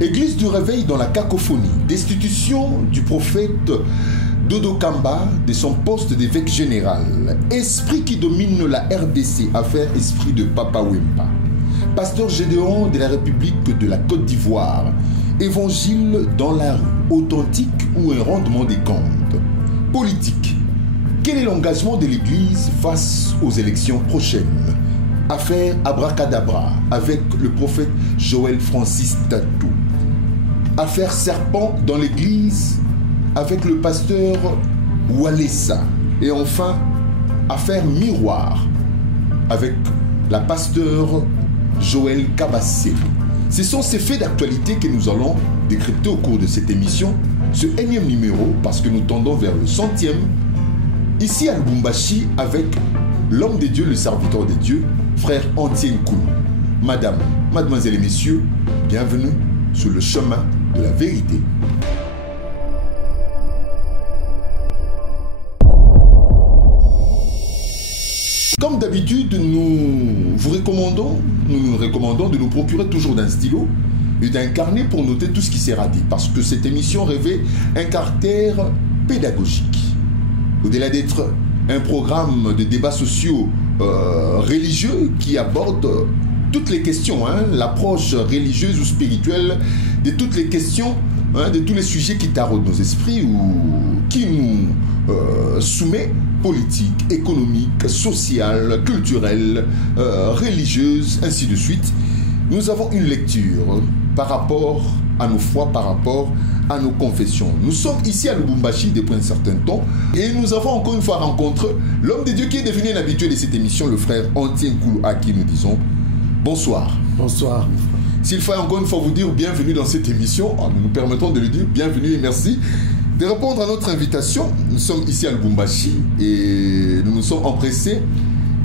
Église du réveil dans la cacophonie, destitution du prophète Dodo Kamba de son poste d'évêque général, esprit qui domine la RDC, affaire esprit de Papa Wemba, pasteur Gédéon de la République de la Côte d'Ivoire, évangile dans la rue, authentique ou un rendement des comptes, politique. Quel est l'engagement de l'Église face aux élections prochaines? Affaire abracadabra avec le prophète Joël Francis Tatou. Affaire serpent dans l'Église avec le pasteur Walesa. Et enfin, affaire miroir avec la pasteur Joël Kabassé. Ce sont ces faits d'actualité que nous allons décrypter au cours de cette émission, ce énième numéro, parce que nous tendons vers le 100e, ici à Lubumbashi, avec l'homme de Dieu, le serviteur de Dieu, frère Antien Koulou. Madame, mademoiselles et messieurs, bienvenue sur le chemin de la vérité. Comme d'habitude, nous vous recommandons de nous procurer toujours d'un stylo et d'un carnet pour noter tout ce qui sera dit, parce que cette émission revêt un caractère pédagogique. Au-delà d'être un programme de débats sociaux religieux qui aborde toutes les questions, l'approche religieuse ou spirituelle de toutes les questions, de tous les sujets qui taraudent nos esprits ou qui nous soumet, politique, économique, sociale, culturelle, religieuse, ainsi de suite. Nous avons une lecture par rapport à nos foi, par rapport à nos confessions. Nous sommes ici à Lubumbashi depuis un certain temps et nous avons encore une fois rencontré l'homme de Dieu qui est devenu un habitué de cette émission, le frère Antien Koulou, à qui nous disons bonsoir. Bonsoir. S'il faut encore une fois vous dire bienvenue dans cette émission, nous nous permettons de lui dire bienvenue et merci de répondre à notre invitation. Nous sommes ici à Lubumbashi et nous nous sommes empressés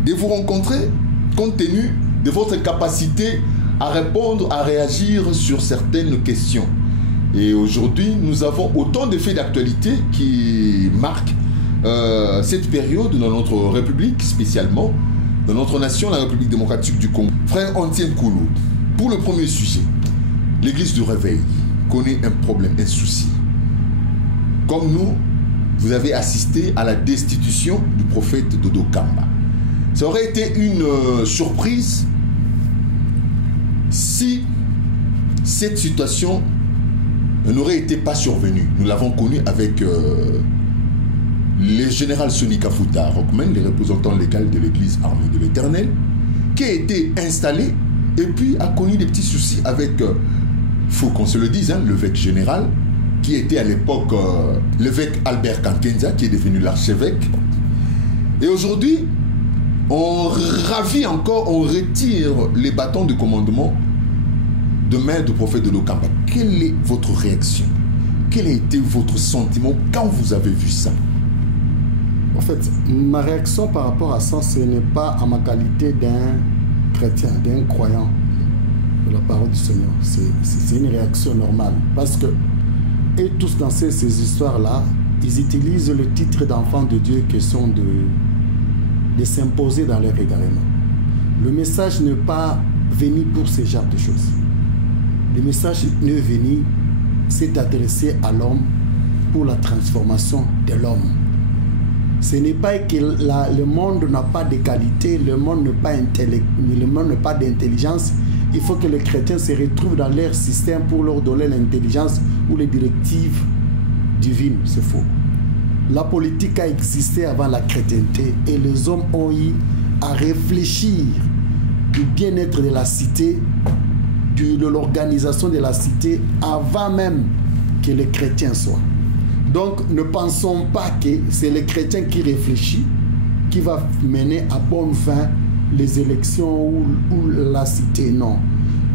de vous rencontrer compte tenu de votre capacité à répondre, à réagir sur certaines questions. Et aujourd'hui, nous avons autant de faits d'actualité qui marquent cette période dans notre République, spécialement dans notre nation, la République démocratique du Congo. Frère Antien Koulou, pour le premier sujet, l'Église du réveil connaît un problème, un souci. Comme nous, vous avez assisté à la destitution du prophète Dodo Kamba. Ça aurait été une surprise si cette situation n'aurait été pas survenue. Nous l'avons connu avec le général Sonny Kafuta Rockman, le représentant légal de l'Église armée de l'Éternel, qui a été installé et puis a connu des petits soucis avec, faut qu'on se le dise, l'évêque général, qui était à l'époque l'évêque Albert Kankenza, qui est devenu l'archevêque. Et aujourd'hui, on ravit encore, on retire les bâtons de commandement de main du prophète Dodo Kamba. Quelle est votre réaction? Quel a été votre sentiment quand vous avez vu ça? En fait, ma réaction par rapport à ça, ce n'est pas à ma qualité d'un chrétien, d'un croyant de la parole du Seigneur. C'est une réaction normale. Parce que, et tous dans ces histoires-là, ils utilisent le titre d'enfant de Dieu question de s'imposer dans leur égarement. Le message n'est pas venu pour ce genre de choses. Le message n'est venu, c'est adressé à l'homme pour la transformation de l'homme. Ce n'est pas que le monde n'a pas de qualité, le monde n'a pas d'intelligence. Il faut que les chrétiens se retrouvent dans leur système pour leur donner l'intelligence ou les directives divines. C'est faux. La politique a existé avant la chrétienté et les hommes ont eu à réfléchir du bien-être de la cité, de l'organisation de la cité avant même que les chrétiens soient. Donc ne pensons pas que c'est les chrétiens qui réfléchissent qui va mener à bonne fin les élections ou la cité. Non.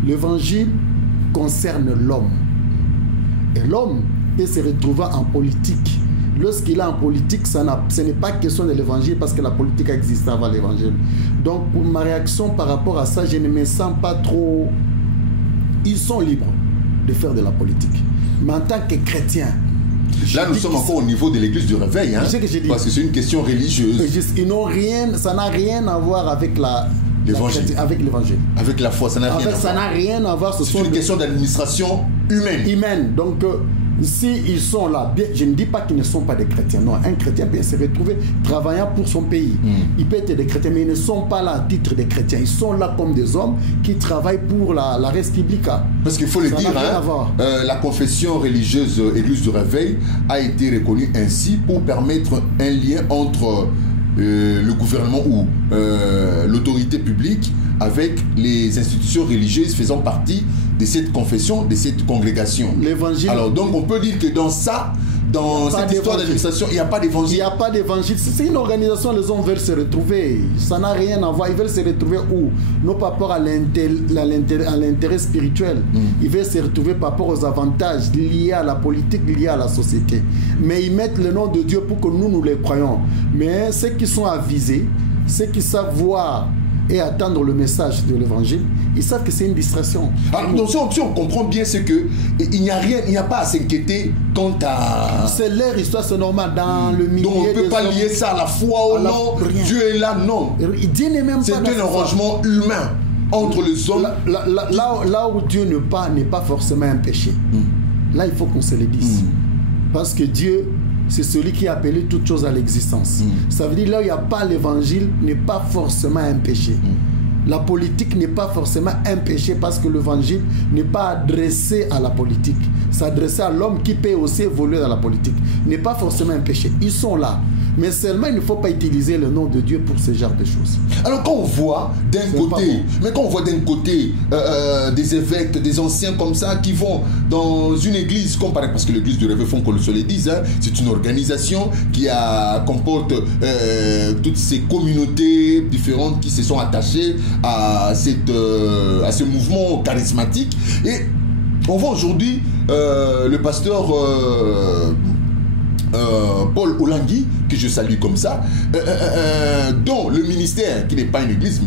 L'évangile concerne l'homme. Et l'homme peut se retrouver en politique. Lorsqu'il est en politique, ce n'est pas question de l'évangile parce que la politique a existé avant l'évangile. Donc, pour ma réaction par rapport à ça, je ne me sens pas trop... Ils sont libres de faire de la politique. Mais en tant que chrétien... Là, nous sommes encore au niveau de l'église du réveil, parce que c'est une question religieuse. Ils n'ont rien, ça n'a rien à voir avec l'évangile. Avec l'évangile. Avec la foi, ça n'a rien à voir. Ça n'a rien à voir. C'est une question d'administration humaine. Donc, s'ils sont là, bien, je ne dis pas qu'ils ne sont pas des chrétiens. Non, un chrétien peut se retrouver travaillant pour son pays. Il peut être des chrétiens, mais ils ne sont pas là à titre de chrétiens. Ils sont là comme des hommes qui travaillent pour la res publica. Parce qu'il faut le dire, la confession religieuse Église du Réveil a été reconnue ainsi pour permettre un lien entre le gouvernement ou l'autorité publique avec les institutions religieuses faisant partie de cette confession, de cette congrégation. L'évangile. Alors donc on peut dire que dans ça, dans cette histoire d'administration, il n'y a pas d'évangile. Il n'y a pas d'évangile. C'est une organisation, les hommes veulent se retrouver. Ça n'a rien à voir. Ils veulent se retrouver où? Non par rapport à l'intérêt spirituel. Ils veulent se retrouver par rapport aux avantages liés à la politique, liés à la société. Mais ils mettent le nom de Dieu pour que nous les croyons. Mais ceux qui sont avisés, ceux qui savent voir et attendre le message de l'évangile, ils savent que c'est une distraction. Alors, donc, si on comprend bien, c'est que il n'y a rien, il n'y a pas à s'inquiéter quant à... C'est leur histoire, c'est normal. Dans le milieu. Donc on ne peut pas lier ça à la foi ou non. Dieu est là, non. Dieu n'est même pas. C'est un arrangement humain entre les hommes. Là où Dieu n'est pas forcément un péché. Là, il faut qu'on se le dise. Parce que Dieu, c'est celui qui a appelé toutes choses à l'existence. Ça veut dire là où il n'y a pas l'évangile, n'est pas forcément un péché. La politique n'est pas forcément un péché parce que l'évangile n'est pas adressé à la politique. C'est adressé à l'homme qui peut aussi évoluer dans la politique. N'est pas forcément un péché. Ils sont là. Mais seulement, il ne faut pas utiliser le nom de Dieu pour ce genre de choses. Alors, quand on voit d'un côté, des évêques, des anciens comme ça, qui vont dans une église, parce que l'église du Réveil, font qu'on se le dise, c'est une organisation qui comporte toutes ces communautés différentes qui se sont attachées à ce mouvement charismatique. Et on voit aujourd'hui le pasteur Paul Olangui, que je salue comme ça, dont le ministère, qui n'est pas une église,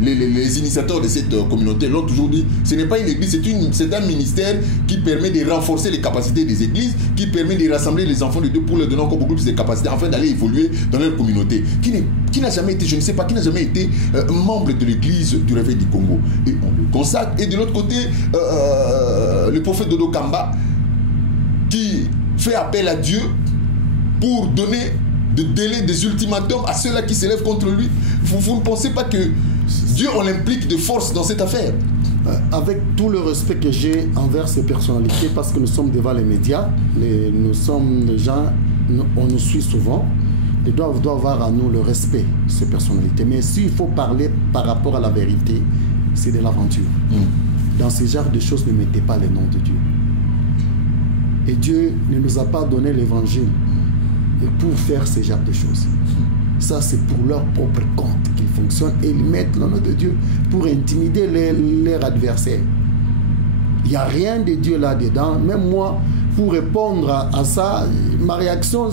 les initiateurs de cette communauté l'ont toujours dit, ce n'est pas une église, c'est un ministère qui permet de renforcer les capacités des églises, qui permet de rassembler les enfants de Dieu pour leur donner encore beaucoup plus de capacités, afin d'aller évoluer dans leur communauté, qui n'a jamais été, je ne sais pas, qui n'a jamais été membre de l'église du Réveil du Congo. Et on le consacre. Et de l'autre côté, le prophète Dodo Kamba, qui fait appel à Dieu pour donner des délais, des ultimatums à ceux-là qui s'élèvent contre lui. Vous ne pensez pas que Dieu, on l'implique de force dans cette affaire? Avec tout le respect que j'ai envers ces personnalités, parce que nous sommes devant les médias, nous sommes des gens, on nous suit souvent, ils doivent avoir à nous le respect, ces personnalités. Mais s'il faut parler par rapport à la vérité, c'est de l'aventure. Dans ce genre de choses, ne mettez pas le nom de Dieu. Et Dieu ne nous a pas donné l'évangile pour faire ce genre de choses. Ça, c'est pour leur propre compte qu'ils fonctionnent et ils mettent le nom de Dieu pour intimider leurs adversaires. Il n'y a rien de Dieu là-dedans. Même moi, pour répondre à ça, ma réaction,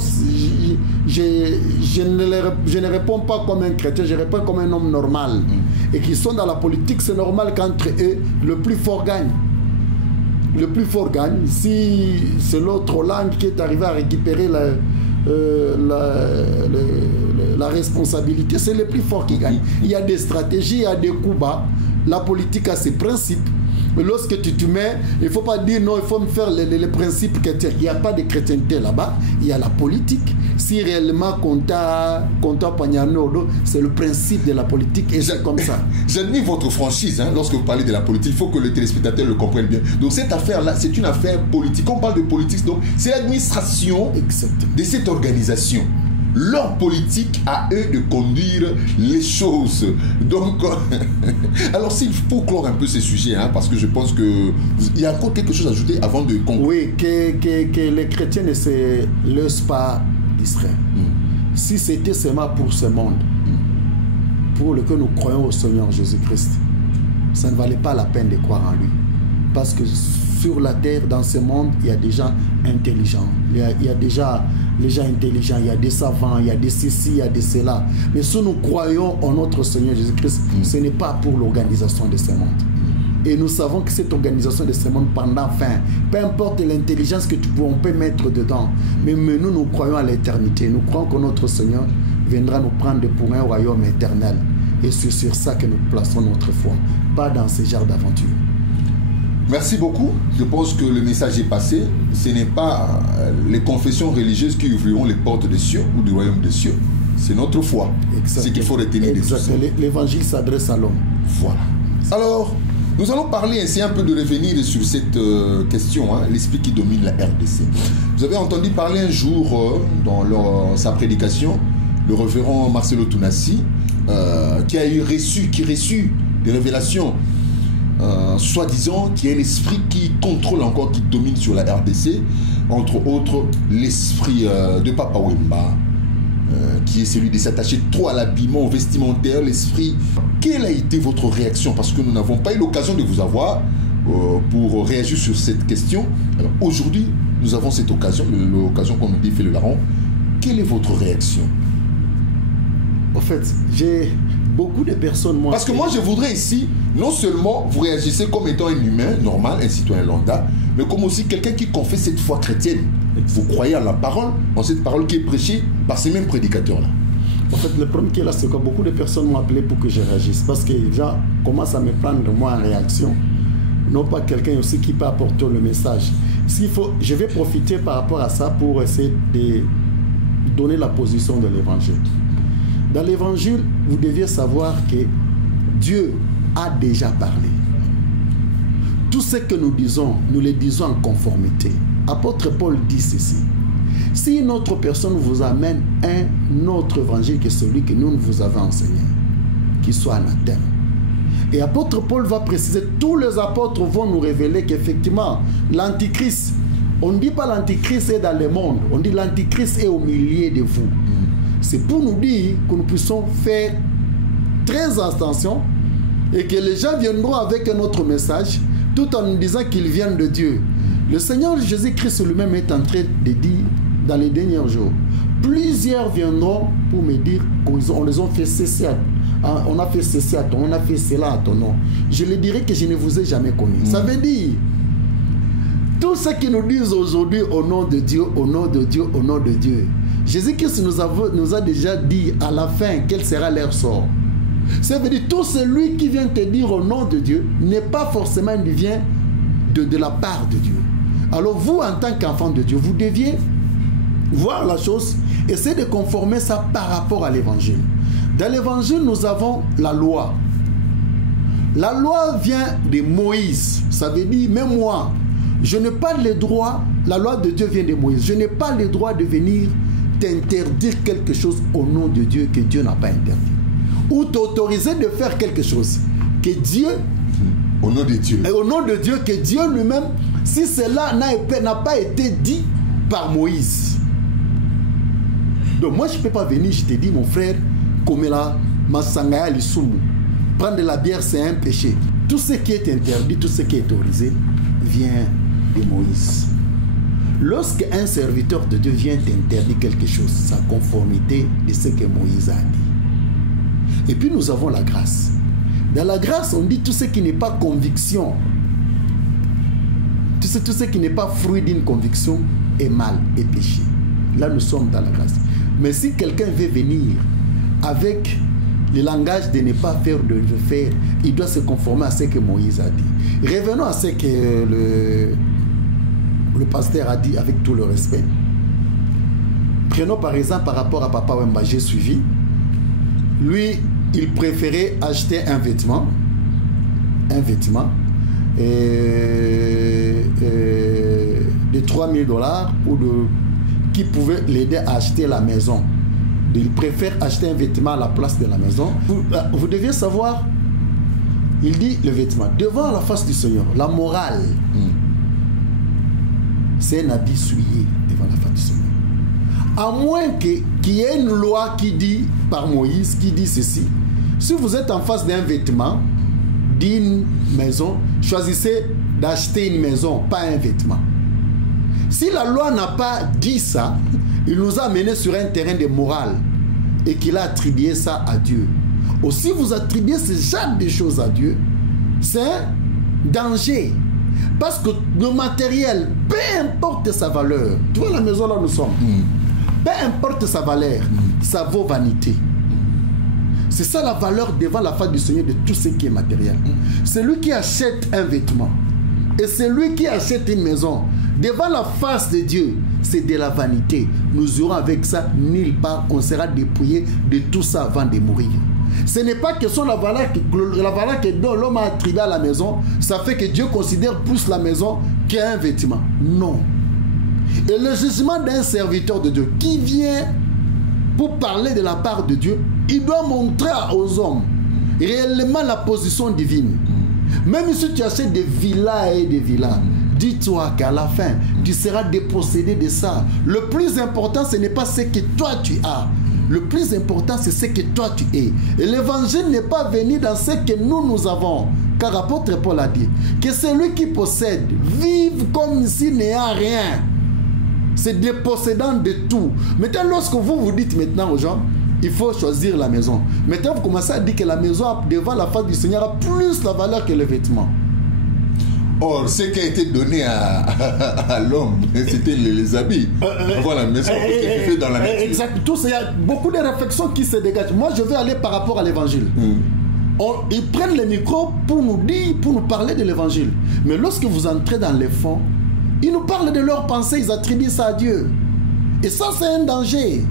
je ne réponds pas comme un chrétien, je réponds comme un homme normal. Et qui sont dans la politique, c'est normal qu'entre eux, le plus fort gagne. Le plus fort gagne. Si c'est l'autre langue qui est arrivé à récupérer la responsabilité, c'est le plus fort qui gagne. Il y a des stratégies, il y a des coups bas. La politique a ses principes. Mais lorsque tu te mets, il ne faut pas dire non, il faut me faire les principes chrétiens. Il n'y a pas de chrétienté là-bas, il y a la politique. Si réellement Conta Pagnanodo, c'est le principe de la politique et c'est comme ça. J'admire votre franchise lorsque vous parlez de la politique. Il faut que le téléspectateur le comprenne bien. Donc cette affaire-là, c'est une affaire politique. Quand on parle de politique, donc c'est l'administration de cette organisation. Leur politique à eux de conduire les choses. Donc, alors s'il faut clore un peu ces sujets, parce que je pense qu'il y a encore quelque chose à ajouter avant de conclure. Oui, que les chrétiens ne se laissent pas distraire. Si c'était seulement pour ce monde, pour lequel nous croyons au Seigneur Jésus-Christ, ça ne valait pas la peine de croire en lui. Parce que sur la terre, dans ce monde, il y a des gens intelligents. Il y a déjà les gens intelligents, il y a des savants, il y a des ceci, il y a des cela. Mais si nous croyons en notre Seigneur Jésus-Christ, ce n'est pas pour l'organisation de ce monde. Et nous savons que cette organisation de ce monde pendant fin, peu importe l'intelligence que on peut mettre dedans, mais nous croyons à l'éternité. Nous croyons que notre Seigneur viendra nous prendre pour un royaume éternel. Et c'est sur ça que nous plaçons notre foi, pas dans ce genre d'aventure. Merci beaucoup. Je pense que le message est passé. Ce n'est pas les confessions religieuses qui ouvriront les portes des cieux ou du royaume des cieux. C'est notre foi. C'est ce qu'il faut retenir de tout ça. L'évangile s'adresse à l'homme. Voilà. Alors, nous allons parler ainsi un peu de revenir sur cette question, hein, l'esprit qui domine la RDC. Vous avez entendu parler un jour dans sa prédication, le révérend Marcelo Tounassi, qui a reçu des révélations, soi-disant, qui est l'esprit qui contrôle encore, qui domine sur la RDC, entre autres l'esprit de Papa Wemba, qui est celui de s'attacher trop à l'habillement vestimentaire, l'esprit. Quelle a été votre réaction? Parce que nous n'avons pas eu l'occasion de vous avoir pour réagir sur cette question. Alors aujourd'hui, nous avons cette occasion, l'occasion qu'on nous dit, fait le larron. Quelle est votre réaction? En fait, j'ai beaucoup de personnes... Parce que moi, je voudrais ici, non seulement vous réagissez comme étant un humain normal, un citoyen lambda, mais comme aussi quelqu'un qui confesse cette foi chrétienne. Vous croyez à la parole, en cette parole qui est prêchée par ces mêmes prédicateurs-là. En fait, le problème qui est là, c'est que beaucoup de personnes m'ont appelé pour que je réagisse. Parce que les gens commencent à me prendre moi en réaction. Non pas quelqu'un aussi qui peut apporter le message. Je vais profiter par rapport à ça pour essayer de donner la position de l'évangile. Dans l'évangile, vous deviez savoir que Dieu a déjà parlé. Tout ce que nous disons, nous le disons en conformité. Apôtre Paul dit ceci. Si une autre personne vous amène un autre évangile que celui que nous vous avons enseigné, qu'il soit anathème. Et apôtre Paul va préciser, tous les apôtres vont nous révéler qu'effectivement, l'antichrist, on ne dit pas l'antichrist est dans le monde, on dit l'antichrist est au milieu de vous. C'est pour nous dire que nous puissions faire très attention et que les gens viendront avec un autre message tout en nous disant qu'ils viennent de Dieu. Le Seigneur Jésus-Christ lui-même est en train de dire dans les derniers jours, plusieurs viendront pour me dire qu'on les a fait cesser, on a fait cesser à ton nom, on a fait cela à ton nom. Je leur dirai que je ne vous ai jamais connu. Ça veut dire, tout ce qu'ils nous disent aujourd'hui au nom de Dieu, au nom de Dieu, au nom de Dieu, Jésus-Christ nous a déjà dit à la fin quel sera leur sort. Ça veut dire, tout celui qui vient te dire au nom de Dieu n'est pas forcément il vient de la part de Dieu. Alors vous, en tant qu'enfant de Dieu, vous deviez voir la chose, essayer de conformer ça par rapport à l'évangile. Dans l'évangile, nous avons la loi. La loi vient de Moïse. Ça veut dire, même moi, je n'ai pas le droit, la loi de Dieu vient de Moïse, je n'ai pas le droit de venir t'interdire quelque chose au nom de Dieu que Dieu n'a pas interdit. Ou t'autoriser de faire quelque chose que Dieu... Au nom de Dieu. Et au nom de Dieu, que Dieu lui-même, si cela n'a pas été dit par Moïse. Donc moi, je ne peux pas venir, je te dis, mon frère, comme là, Masangaya Lissumu, prendre de la bière, c'est un péché. Tout ce qui est interdit, tout ce qui est autorisé, vient de Moïse. Lorsqu'un serviteur de Dieu vient t'interdire quelque chose, sa conformité de ce que Moïse a dit. Et puis nous avons la grâce. Dans la grâce, on dit tout ce qui n'est pas conviction. Tout ce qui n'est pas fruit d'une conviction est mal, est péché. Là, nous sommes dans la grâce. Mais si quelqu'un veut venir avec le langage de ne pas faire, de le faire, il doit se conformer à ce que Moïse a dit. Revenons à ce que le pasteur a dit avec tout le respect. Prenons par exemple par rapport à Papa Wemba, j'ai suivi. Lui, il préférait acheter un vêtement de 3 000 $ ou qui pouvait l'aider à acheter la maison. Il préfère acheter un vêtement à la place de la maison. Vous deviez savoir, il dit le vêtement, devant la face du Seigneur, la morale, c'est un habit souillé devant la face du Seigneur. À moins qu'il y ait une loi qui dit, par Moïse, qui dit ceci. Si vous êtes en face d'un vêtement, d'une maison, choisissez d'acheter une maison, pas un vêtement. Si la loi n'a pas dit ça, il nous a amenés sur un terrain de morale et qu'il a attribué ça à Dieu. Aussi, vous attribuez ce genre de choses à Dieu, c'est un danger. Parce que le matériel, peu importe sa valeur, tu vois la maison là où nous sommes, peu importe sa valeur, ça vaut vanité. C'est ça la valeur devant la face du Seigneur de tout ce qui est matériel. C'est lui qui achète un vêtement. Et c'est lui qui achète une maison. Devant la face de Dieu, c'est de la vanité. Nous irons avec ça nulle part. On sera dépouillé de tout ça avant de mourir. Ce n'est pas question de la valeur que l'homme a attribuée à la maison. Ça fait que Dieu considère plus la maison qu'un vêtement. Non. Et le jugement d'un serviteur de Dieu qui vient pour parler de la part de Dieu, il doit montrer aux hommes réellement la position divine. Même si tu achètes des villas et des villas, dis-toi qu'à la fin, tu seras dépossédé de ça. Le plus important, ce n'est pas ce que toi tu as. Le plus important, c'est ce que toi tu es. Et l'évangile n'est pas venu dans ce que nous avons. Car l'apôtre Paul a dit que celui qui possède vive comme s'il n'y a rien. C'est dépossédant de tout. Maintenant, lorsque vous dites maintenant aux gens, il faut choisir la maison. Maintenant, vous commencez à dire que la maison, devant la face du Seigneur, a plus la valeur que le vêtement. Or, ce qui a été donné à l'homme, c'était les habits. Avant la maison, ce fait dans la nature. Exact. Il y a beaucoup de réflexions qui se dégagent. Moi, je vais aller par rapport à l'évangile. Ils prennent le micro pour nous dire, pour nous parler de l'évangile. Mais lorsque vous entrez dans les fonds, ils nous parlent de leurs pensées, ils attribuent ça à Dieu. Et ça, c'est un danger.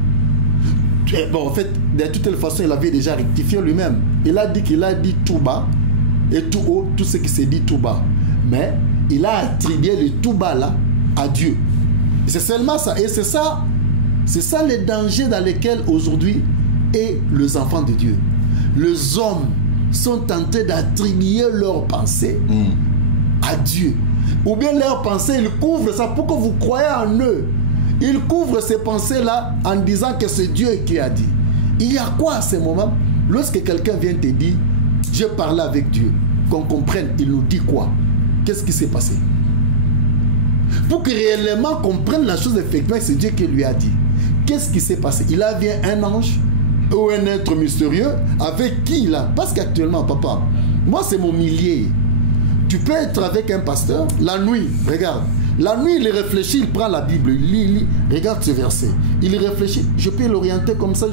Bon, en fait, de toute façon, il avait déjà rectifié lui-même. Il a dit qu'il a dit tout bas et tout haut, tout ce qui s'est dit tout bas. Mais il a attribué le tout bas là à Dieu. C'est seulement ça. Et c'est ça le danger dans lequel aujourd'hui est les enfants de Dieu. Les hommes sont tentés d'attribuer leurs pensées à Dieu. Ou bien leurs pensées, ils couvrent ça pour que vous croyez en eux. Ils couvrent ces pensées-là en disant que c'est Dieu qui a dit. Il y a quoi à ce moment? Lorsque quelqu'un vient te dire, j'ai parlé avec Dieu, qu'on comprenne, il nous dit quoi? Qu'est-ce qui s'est passé? Pour que réellement comprenne la chose, effectivement, c'est Dieu qui lui a dit. Qu'est-ce qui s'est passé? Il a vu un ange ou un être mystérieux avec qui il a? Parce qu'actuellement, papa, moi c'est mon millier. Tu peux être avec un pasteur la nuit, regarde. La nuit, il réfléchit, il prend la Bible, il lit, regarde ce verset. Il réfléchit, je peux l'orienter comme ça,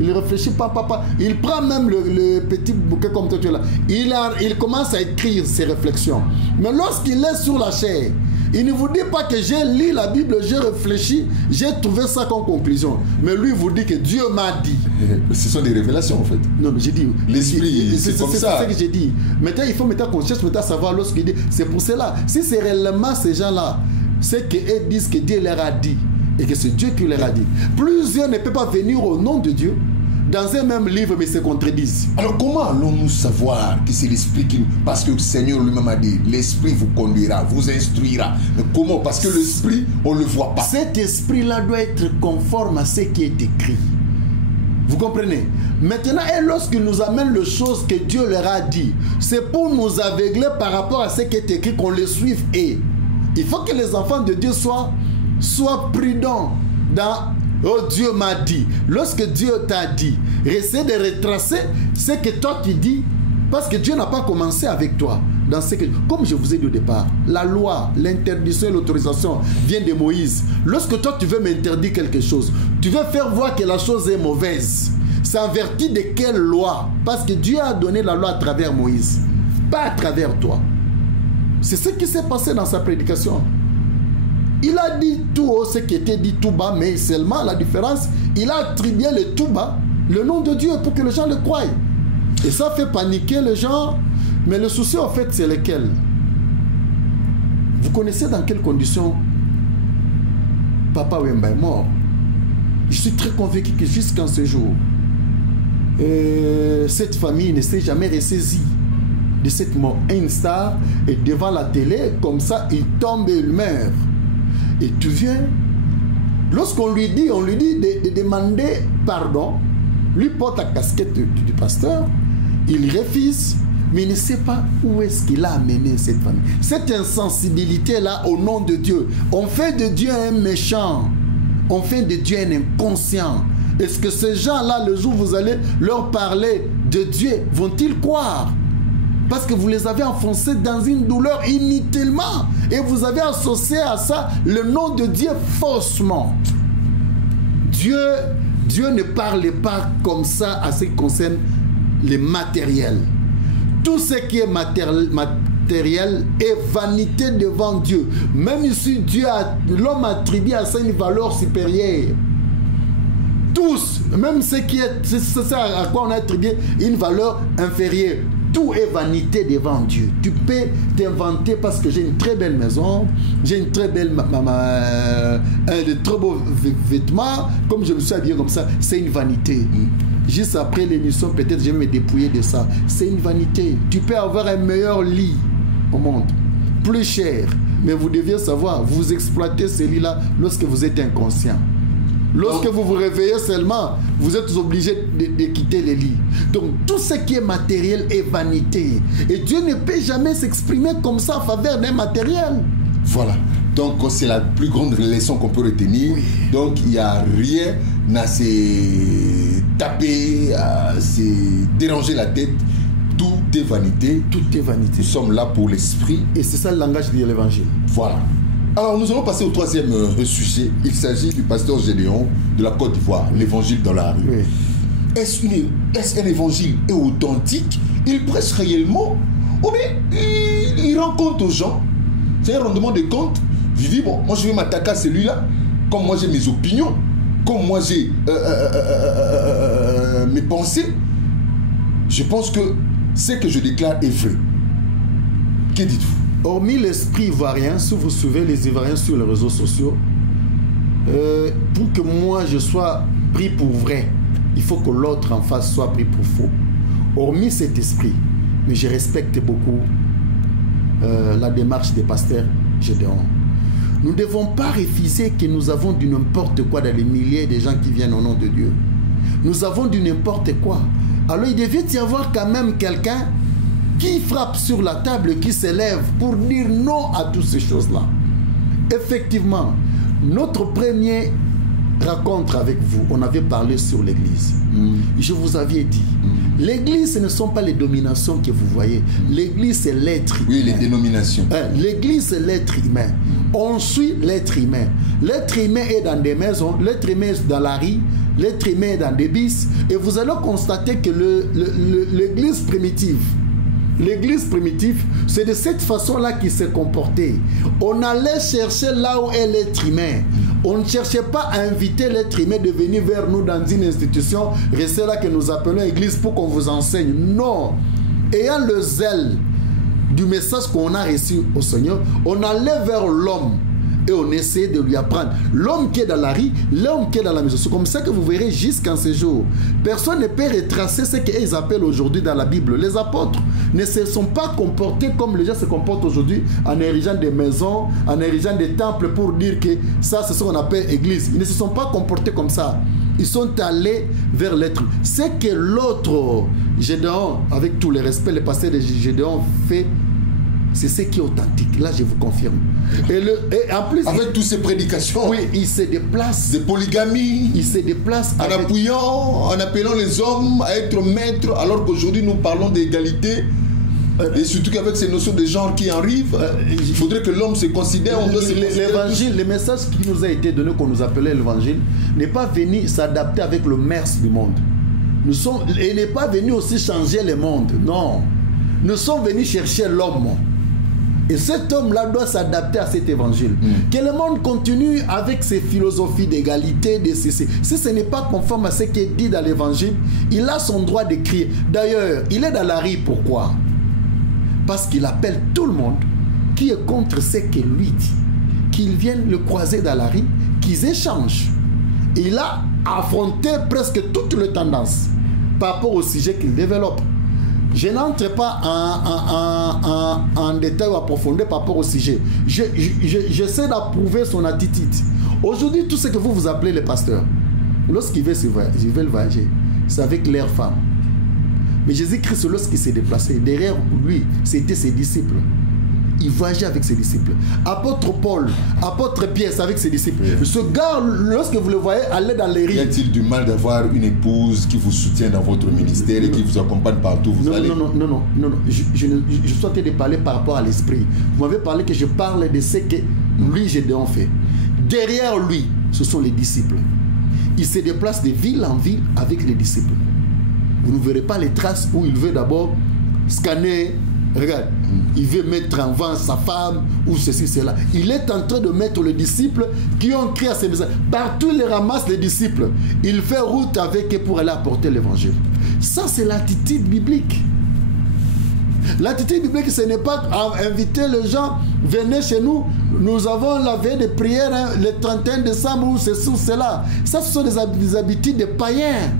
il réfléchit, papa. Il prend même le petit bouquet comme toi tu es là. Il commence à écrire ses réflexions. Mais lorsqu'il est sur la chair, il ne vous dit pas que j'ai lu la Bible, j'ai réfléchi, j'ai trouvé ça comme conclusion. Mais lui vous dit que Dieu m'a dit. Ce sont des révélations en fait. Non mais j'ai dit. L'esprit, c'est comme ça. C'est ce que j'ai dit. Maintenant il faut mettre qu'on cherche maintenant à savoir lorsqu'il dit. C'est pour cela. Si c'est réellement ces gens-là, c'est qu'ils disent que Dieu leur a dit. Et que c'est Dieu qui leur a dit. Plusieurs ne peuvent pas venir au nom de Dieu dans un même livre, mais se contredisent. Alors comment allons-nous savoir que c'est l'Esprit qui nous... Parce que le Seigneur lui-même a dit, l'Esprit vous conduira, vous instruira. Mais comment? Parce que l'Esprit, on ne le voit pas. Cet Esprit-là doit être conforme à ce qui est écrit. Vous comprenez? Maintenant, et lorsqu'il nous amène les choses que Dieu leur a dit, c'est pour nous aveugler par rapport à ce qui est écrit, qu'on les suive. Et il faut que les enfants de Dieu soient prudents dans... Oh, Dieu m'a dit. Lorsque Dieu t'a dit, essaie de retracer ce que toi tu dis, parce que Dieu n'a pas commencé avec toi. Dans ce que, comme je vous ai dit au départ, la loi, l'interdiction et l'autorisation vient de Moïse. Lorsque toi tu veux m'interdire quelque chose, tu veux faire voir que la chose est mauvaise. C'est en vertu de quelle loi? Parce que Dieu a donné la loi à travers Moïse, pas à travers toi. C'est ce qui s'est passé dans sa prédication. Il a dit tout haut ce qui était dit tout bas, mais seulement la différence, il a attribué le tout bas, le nom de Dieu, pour que les gens le croient. Et ça fait paniquer les gens. Mais le souci, en fait, c'est lequel? Vous connaissez dans quelles conditions Papa Wemba est mort? Je suis très convaincu que jusqu'en ce jour, cette famille ne s'est jamais ressaisie de cette mort. Une star est devant la télé, comme ça, il tombe et il meurt. Et tu viens, lorsqu'on lui dit de demander pardon, lui porte la casquette du pasteur, il refuse, mais il ne sait pas où est-ce qu'il a amené cette famille. Cette insensibilité-là au nom de Dieu, on fait de Dieu un méchant, on fait de Dieu un inconscient. Est-ce que ces gens-là, le jour où vous allez leur parler de Dieu, vont-ils croire? Parce que vous les avez enfoncés dans une douleur inutilement. Et vous avez associé à ça le nom de Dieu faussement. Dieu ne parle pas comme ça à ce qui concerne le matériel. Tout ce qui est matériel est vanité devant Dieu. Même si l'homme attribue à ça une valeur supérieure. Tous, même ce qui est, c'est à quoi on a attribué une valeur inférieure. Tout est vanité devant Dieu. Tu peux t'inventer parce que j'ai une très belle maison, j'ai une très belle de très beaux vêtements, comme je me suis habillé comme ça, c'est une vanité. Juste après l'émission, peut-être je vais me dépouiller de ça. C'est une vanité. Tu peux avoir un meilleur lit au monde, plus cher, mais vous deviez savoir, vous exploitez ce lit-là lorsque vous êtes inconscient. Lorsque vous vous réveillez seulement, vous êtes obligé de quitter le lit. Donc tout ce qui est matériel est vanité. Et Dieu ne peut jamais s'exprimer comme ça en faveur d'un matériel. Voilà. Donc c'est la plus grande leçon qu'on peut retenir. Oui. Donc il n'y a rien à se taper, à se déranger la tête. Tout est vanité. Tout est vanité. Nous sommes là pour l'esprit. Et c'est ça le langage de l'évangile. Voilà. Alors nous allons passer au troisième sujet. Il s'agit du pasteur Gédéon de la Côte d'Ivoire, l'évangile dans la rue. Oui. Est-ce un évangile authentique? Il prêche réellement? Ou bien il rend compte aux gens? C'est un rendement de compte. Je dis, bon, moi je vais m'attaquer à celui-là, comme moi j'ai mes opinions, comme moi j'ai mes pensées. Je pense que ce que je déclare est vrai. Que dites-vous? Hormis l'esprit ivoirien, si vous suivez les Ivoiriens sur les réseaux sociaux, pour que moi je sois pris pour vrai, il faut que l'autre en face soit pris pour faux. Hormis cet esprit, mais je respecte beaucoup la démarche des pasteurs Gédéon. Nous ne devons pas refuser que nous avons du n'importe quoi dans les milliers de gens qui viennent au nom de Dieu. Nous avons du n'importe quoi. Alors il devait y avoir quand même quelqu'un qui frappe sur la table, qui s'élève pour dire non à toutes ces choses-là. Effectivement, notre premier rencontre avec vous, on avait parlé sur l'église. Je vous avais dit, l'église, ce ne sont pas les dominations que vous voyez. L'église, c'est l'être humain. Oui, les dénominations. L'église, c'est l'être humain. On suit l'être humain. L'être humain est dans des maisons, l'être humain est dans la rue, l'être humain est dans des bis. Et vous allez constater que l'église primitive, c'est de cette façon-là qu'il s'est comporté. On allait chercher là où est l'être humain. On ne cherchait pas à inviter l'être humain de venir vers nous dans une institution, restez là que nous appelons église pour qu'on vous enseigne. Non. Ayant le zèle du message qu'on a reçu au Seigneur, on allait vers l'homme et on essayait de lui apprendre. L'homme qui est dans la rue, l'homme qui est dans la maison. C'est comme ça que vous verrez jusqu'en ce jour. Personne ne peut retracer ce qu'ils appellent aujourd'hui dans la Bible. Les apôtres ne se sont pas comportés comme les gens se comportent aujourd'hui en érigeant des maisons, en érigeant des temples pour dire que ça c'est ce qu'on appelle église. Ils ne se sont pas comportés comme ça. Ils sont allés vers l'être. C'est que l'autre Gédéon, avec tout le respect, le pasteur de Gédéon fait, c'est ce qui est authentique. Là, je vous confirme. Et en plus, avec toutes ces prédications, oui, il se déplace. De polygamie. Il se déplace en appelant les hommes à être maîtres, alors qu'aujourd'hui nous parlons d'égalité. Et surtout qu'avec ces notions de genre qui arrivent, il faudrait que l'homme se considère. L'évangile, le message qui nous a été donné, qu'on nous appelait l'évangile, n'est pas venu s'adapter avec le mœurs du monde. Il n'est pas venu aussi changer le monde. Non. Nous sommes venus chercher l'homme. Et cet homme-là doit s'adapter à cet évangile. Que le monde continue avec ses philosophies d'égalité, de ceci. Si ce n'est pas conforme à ce qui est dit dans l'évangile, il a son droit d'écrire. D'ailleurs, il est dans la rue. Pourquoi? Parce qu'il appelle tout le monde qui est contre ce que lui dit, qu'ils viennent le croiser dans la rue, qu'ils échangent. Il a affronté presque toutes les tendances par rapport au sujet qu'il développe. Je n'entre pas en détail ou approfondi par rapport au sujet. J'essaie d'approuver son attitude. Aujourd'hui, tout ce que vous appelez les pasteurs, lorsqu'ils veulent voyager, c'est avec leurs femmes. Mais Jésus-Christ, lorsqu'il s'est déplacé, derrière lui, c'était ses disciples. Il voyageait avec ses disciples. Apôtre Paul, apôtre Pierre, c'est avec ses disciples. Ce gars, lorsque vous le voyez, aller dans les rues. Y a-t-il du mal d'avoir une épouse qui vous soutient dans votre ministère et qui vous accompagne partout où vous allez? Non. Je suis en train de parler par rapport à l'esprit. Vous m'avez parlé que je parle de ce que lui, Gédéon fait. Derrière lui, ce sont les disciples. Il se déplace de ville en ville avec les disciples. vous ne verrez pas les traces où il veut d'abord scanner. Regarde, il veut mettre en vente sa femme ou ceci, cela. Il est en train de mettre les disciples qui ont crié à ses messages. Partout, il ramasse les disciples. Il fait route avec eux pour aller apporter l'évangile. Ça, c'est l'attitude biblique. L'attitude biblique, ce n'est pas inviter les gens, venez chez nous, nous avons la veille de prière, hein, le 31 décembre, ou ceci ou cela. Ça, ce sont des habitudes de païens.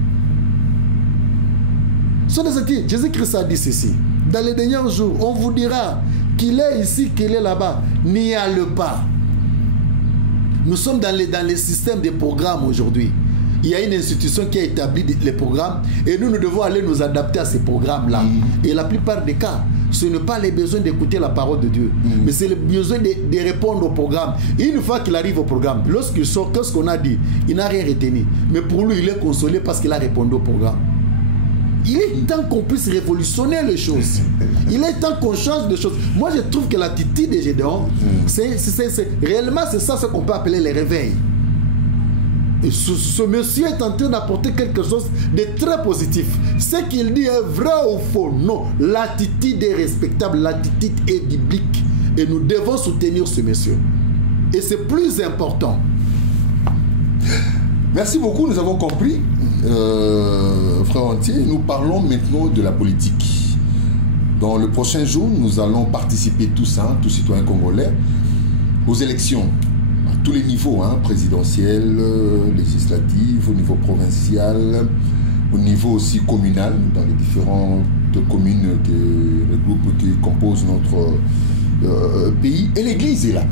Ce sont des habitudes. Jésus-Christ a dit ceci. Dans les derniers jours, on vous dira qu'il est ici, qu'il est là-bas. N'y allez pas. Nous sommes dans les systèmes de programmes aujourd'hui. Il y a une institution qui a établi les programmes et nous devons aller nous adapter à ces programmes-là. Et la plupart des cas, ce n'est pas les besoins d'écouter la parole de Dieu, mais c'est le besoin de répondre au programme. Et une fois qu'il arrive au programme, lorsqu'il sort, qu'est-ce qu'on a dit? Il n'a rien retenu. Mais pour lui, il est consolé parce qu'il a répondu au programme. Il est temps qu'on puisse révolutionner les choses. Il est temps qu'on change de choses. Moi, je trouve que l'attitude de Gédéon, réellement, c'est ça ce qu'on peut appeler les réveils. Et ce monsieur est en train d'apporter quelque chose de très positif. Ce qu'il dit est vrai ou faux? Non. L'attitude est respectable, l'attitude est biblique. Et nous devons soutenir ce monsieur. Et c'est plus important. Merci beaucoup, nous avons compris. Frère Entier, nous parlons maintenant de la politique. Dans le prochain jour, nous allons participer tous, tous citoyens congolais, aux élections. Tous les niveaux, présidentiel, législatif, au niveau provincial, au niveau aussi communal, dans les différentes communes qui composent notre pays. Et l'Église est là.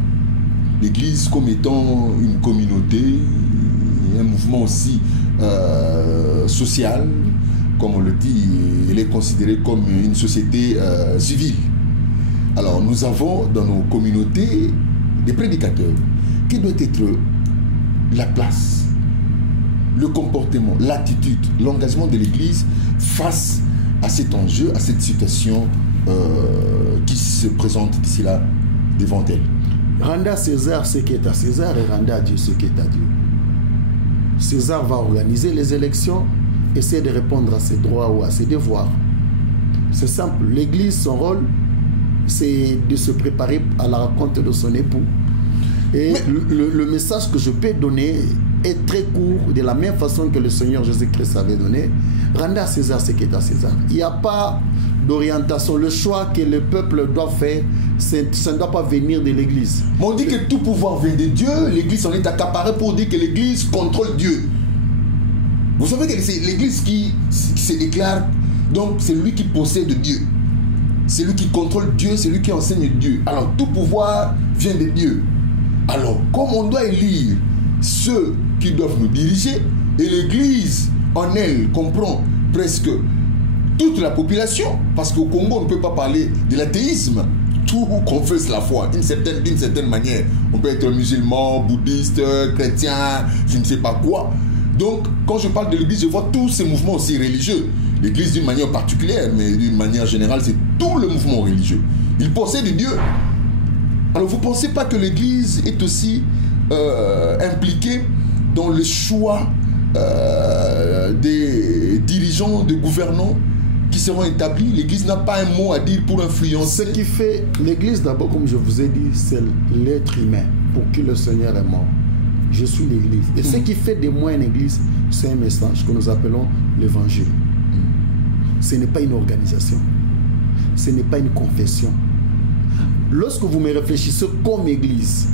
L'Église comme étant une communauté, un mouvement aussi social, comme on le dit, elle est considérée comme une société civile. Alors nous avons dans nos communautés des prédicateurs. Qui doit être la place, le comportement, l'attitude, l'engagement de l'Église face à cet enjeu, à cette situation qui se présente d'ici là devant elle? Rendez à César ce qui est à César et rendez à Dieu ce qui est à Dieu. César va organiser les élections, essayer de répondre à ses droits ou à ses devoirs. C'est simple. L'Église, son rôle, c'est de se préparer à la rencontre de son époux. Et le message que je peux donner est très court, de la même façon que le Seigneur Jésus-Christ avait donné. Rendez à César ce qui est à César. Il n'y a pas d'orientation. Le choix que le peuple doit faire, ça ne doit pas venir de l'Église. Mais on dit que tout pouvoir vient de Dieu. L'Église en est accaparée pour dire que l'Église contrôle Dieu. Vous savez que c'est l'Église qui se déclare, donc c'est lui qui possède Dieu. C'est lui qui contrôle Dieu, c'est lui qui enseigne Dieu. Alors tout pouvoir vient de Dieu. Alors, comme on doit élire ceux qui doivent nous diriger, et l'Église en elle comprend presque toute la population, parce qu'au Congo, on ne peut pas parler de l'athéisme. Tout confesse la foi, d'une certaine manière. On peut être musulman, bouddhiste, chrétien, je ne sais pas quoi. Donc, quand je parle de l'Église, je vois tous ces mouvements aussi religieux. L'Église d'une manière particulière, mais d'une manière générale, c'est tout le mouvement religieux. Il possède Dieu. Alors, vous ne pensez pas que l'Église est aussi impliquée dans le choix des dirigeants, des gouvernants qui seront établis? L'Église n'a pas un mot à dire pour influencer. Ce qui fait l'Église, d'abord, comme je vous ai dit, c'est l'être humain pour qui le Seigneur est mort. Je suis l'Église. Et ce qui fait de moi une Église, c'est un message que nous appelons l'Évangile. Ce n'est pas une organisation. Ce n'est pas une confession. Lorsque vous me réfléchissez comme Église,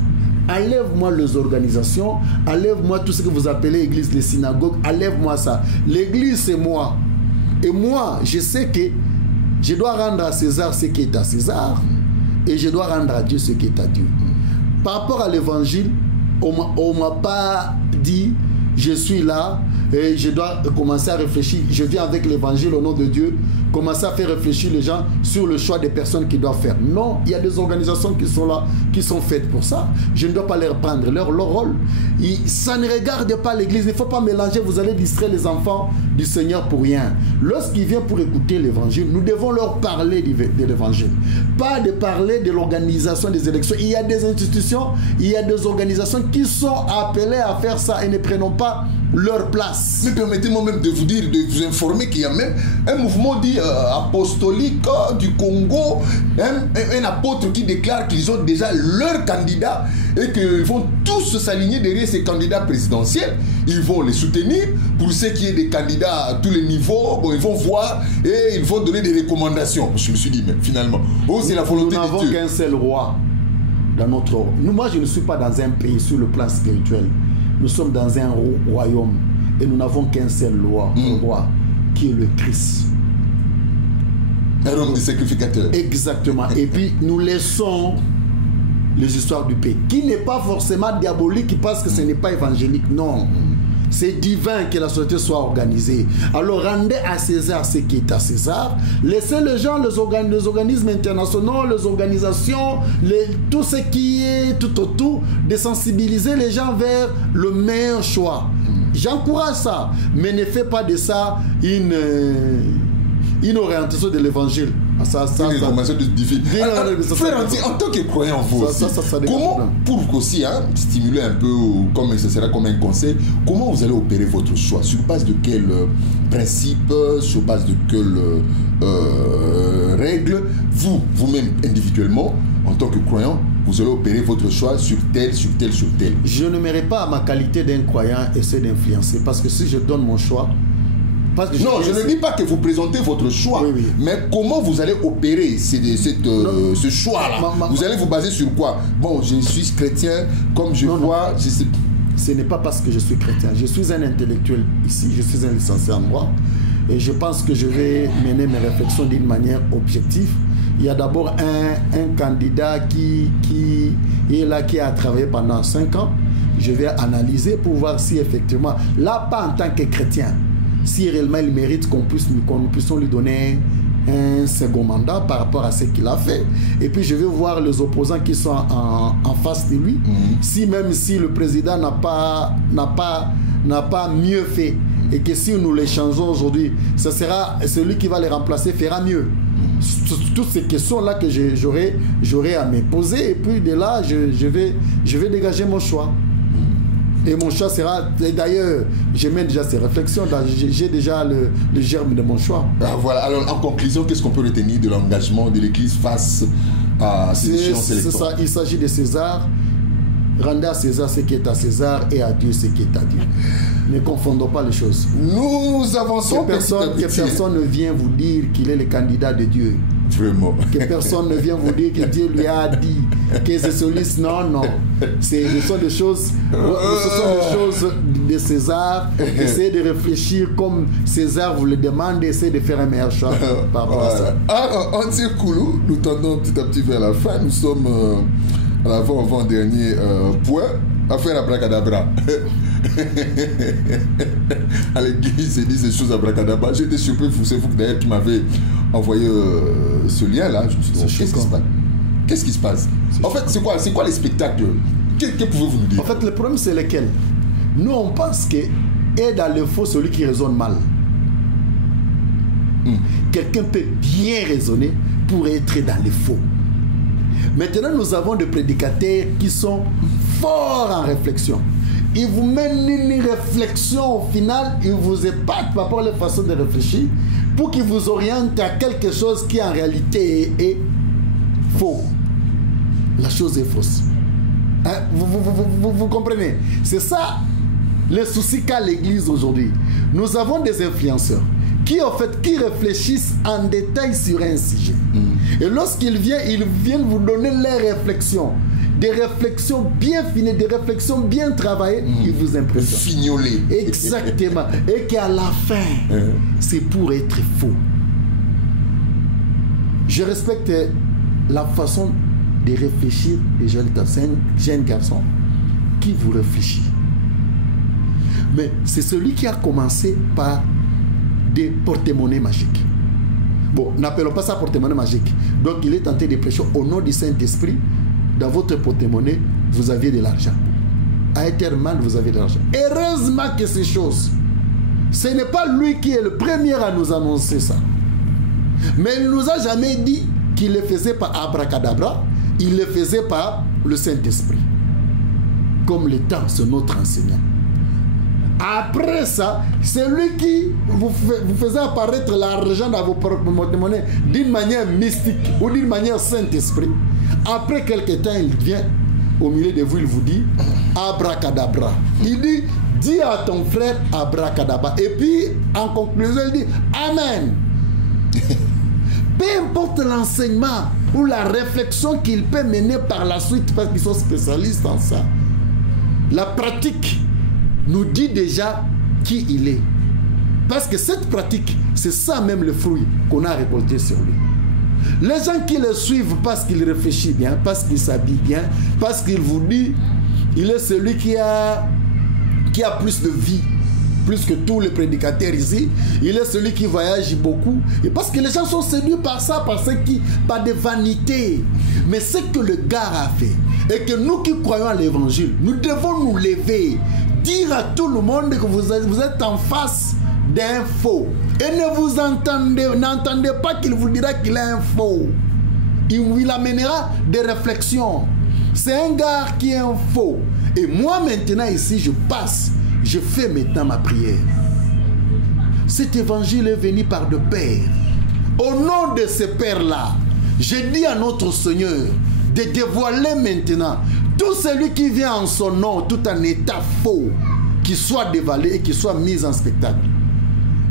enlève-moi les organisations, enlève-moi tout ce que vous appelez Église, les synagogues, enlève-moi ça. L'Église, c'est moi. Et moi, je sais que je dois rendre à César ce qui est à César et je dois rendre à Dieu ce qui est à Dieu. Par rapport à l'Évangile, on ne m'a pas dit, je suis là et je dois commencer à réfléchir. Je viens avec l'Évangile au nom de Dieu commencer à faire réfléchir les gens sur le choix des personnes qu'ils doivent faire. Non, il y a des organisations qui sont là, qui sont faites pour ça. Je ne dois pas leur prendre leur rôle. Ça ne regarde pas l'église. Il ne faut pas mélanger, vous allez distraire les enfants du Seigneur pour rien. Lorsqu'ils viennent pour écouter l'évangile, nous devons leur parler de l'évangile. Pas de parler de l'organisation des élections. Il y a des institutions, il y a des organisations qui sont appelées à faire ça et ne prenons pas leur place. Mais permettez-moi même de vous dire, de vous informer qu'il y a même un mouvement dit apostolique du Congo, un apôtre qui déclare qu'ils ont déjà leur candidat et qu'ils vont tous s'aligner derrière ces candidats présidentiels. Ils vont les soutenir. Pour ceux qui sont des candidats à tous les niveaux, bon, ils vont voir et ils vont donner des recommandations. Je me suis dit, mais finalement, oh, c'est la volonté de Dieu. Nous n'avons qu'un seul roi dans notre... Moi, je ne suis pas dans un pays sur le plan spirituel. Nous sommes dans un royaume et nous n'avons qu'un seul roi, qui est le Christ. Un homme de sacrificateur. Exactement. Et puis nous laissons les histoires du pays, qui n'est pas forcément diabolique parce que ce n'est pas évangélique. Non. C'est divin que la société soit organisée. Alors rendez à César ce qui est à César. Laissez les gens, les organismes internationaux, les organisations, tout ce qui est tout autour, de sensibiliser les gens vers le meilleur choix. J'encourage ça, mais ne fais pas de ça une orientation de l'évangile. Ça, en tant que croyant, vous aussi, comment, pour aussi stimuler un peu, comme ce sera comme un conseil, comment vous allez opérer votre choix? Sur base de quel principe, sur base de quelle règle, vous-même individuellement, en tant que croyant, vous allez opérer votre choix sur tel, sur tel, sur tel? Je ne mérite pas à ma qualité d'un croyant essayer d'influencer, parce que si je donne mon choix, non, je ne dis pas que vous présentez votre choix, mais comment vous allez opérer ce choix-là? Vous allez vous baser sur quoi? Bon, je suis chrétien, comme je vois... Ce n'est pas parce que je suis chrétien. Je suis un intellectuel ici, je suis un licencié en droit, et je pense que je vais mener mes réflexions d'une manière objective. Il y a d'abord un candidat qui est là, qui a travaillé pendant 5 ans. Je vais analyser pour voir si effectivement, là, pas en tant que chrétien, si réellement il mérite qu'on puisse lui donner un second mandat par rapport à ce qu'il a fait. Et puis je vais voir les opposants qui sont en face de lui. Si même si le président n'a pas mieux fait, et que si nous les changeons aujourd'hui, ce sera celui qui va les remplacer fera mieux. Toutes ces questions-là que j'aurai à me poser, et puis de là, je vais dégager mon choix. Et mon choix sera... D'ailleurs, je mets déjà ces réflexions. J'ai déjà le germe de mon choix. Voilà. Alors, en conclusion, qu'est-ce qu'on peut retenir de l'engagement de l'Église face à ces échéances électorales? Il s'agit de César. Rendez à César ce qui est à César et à Dieu ce qui est à Dieu. Ne confondons pas les choses. Nous avançons. Que personne ne vient vous dire qu'il est le candidat de Dieu. Vraiment. Que personne ne vient vous dire que Dieu lui a dit que c'est celui. Non. Ce sont des choses de César. Essayez de réfléchir comme César vous le demande. Essayez de faire un meilleur choix par rapport à ça. En Koulou, nous tendons petit à petit vers la fin. Nous sommes à l'avant-dernier point. À faire abracadabra. À l'église, ils disent des choses abracadabra. J'étais surpris, c'est vous d'ailleurs qui m'avez envoyé ce lien-là. Je me suis dit, qu'est-ce qui se passe? Qu'est-ce qui se passe? En fait, c'est quoi les spectacles? Que pouvez-vous nous dire? En fait, le problème, c'est lequel? Nous, on pense que est dans le faux celui qui raisonne mal. Quelqu'un peut bien raisonner pour être dans le faux. Maintenant, nous avons des prédicateurs qui sont forts en réflexion. Ils vous mènent une réflexion au final, ils vous épatent par rapport à leur façon de réfléchir pour qu'ils vous orientent à quelque chose qui en réalité est faux. La chose est fausse. Vous comprenez? C'est ça le souci qu'a l'Église aujourd'hui. Nous avons des influenceurs qui réfléchissent en détail sur un sujet. Et lorsqu'ils viennent vous donner leurs réflexions, des réflexions bien finies, des réflexions bien travaillées, ils vous impressionnent. Fignolées. Exactement. Et qu'à la fin, c'est pour être faux. Je respecte la façon de réfléchir des jeunes garçons qui vous réfléchissent. Mais c'est celui qui a commencé par des porte-monnaies magiques. Bon, n'appelons pas ça porte-monnaie magique. Donc il est tenté de prêcher au nom du Saint-Esprit. Dans votre porte-monnaie, vous aviez de l'argent. À Etherman, vous avez de l'argent. Heureusement que ces choses, ce n'est pas lui qui est le premier à nous annoncer ça. Mais il ne nous a jamais dit qu'il le faisait par abracadabra, il le faisait par le Saint-Esprit. Comme l'État, c'est notre enseignant. Après ça, c'est lui qui vous faisait apparaître l'argent dans vos porte-monnaies d'une manière mystique ou d'une manière Saint-Esprit. Après quelques temps, il vient au milieu de vous, il vous dit abracadabra. Il dit, dis à ton frère abracadabra. Et puis, en conclusion, il dit Amen. Peu importe l'enseignement ou la réflexion qu'il peut mener par la suite, parce qu'ils sont spécialistes en ça, la pratique nous dit déjà qui il est. Parce que cette pratique, c'est ça même le fruit qu'on a récolté sur lui. Les gens qui le suivent parce qu'il réfléchit bien, parce qu'il s'habille bien, parce qu'il vous dit, il est celui qui a plus de vie, plus que tous les prédicateurs ici. Il est celui qui voyage beaucoup. Et parce que les gens sont séduits par ça, par des vanités. Mais ce que le gars a fait, et que nous qui croyons à l'évangile, nous devons nous lever, dire à tout le monde que vous êtes en face d'un faux. Et n'entendez pas qu'il vous dira qu'il est un faux. Il amènera des réflexions. C'est un gars qui est un faux. Et moi maintenant ici, je passe, je fais maintenant ma prière. Cet évangile est venu par de pères. Au nom de ces pères-là, je dis à notre Seigneur de dévoiler maintenant tout celui qui vient en son nom, tout un état faux, qui soit dévoilé et qui soit mis en spectacle.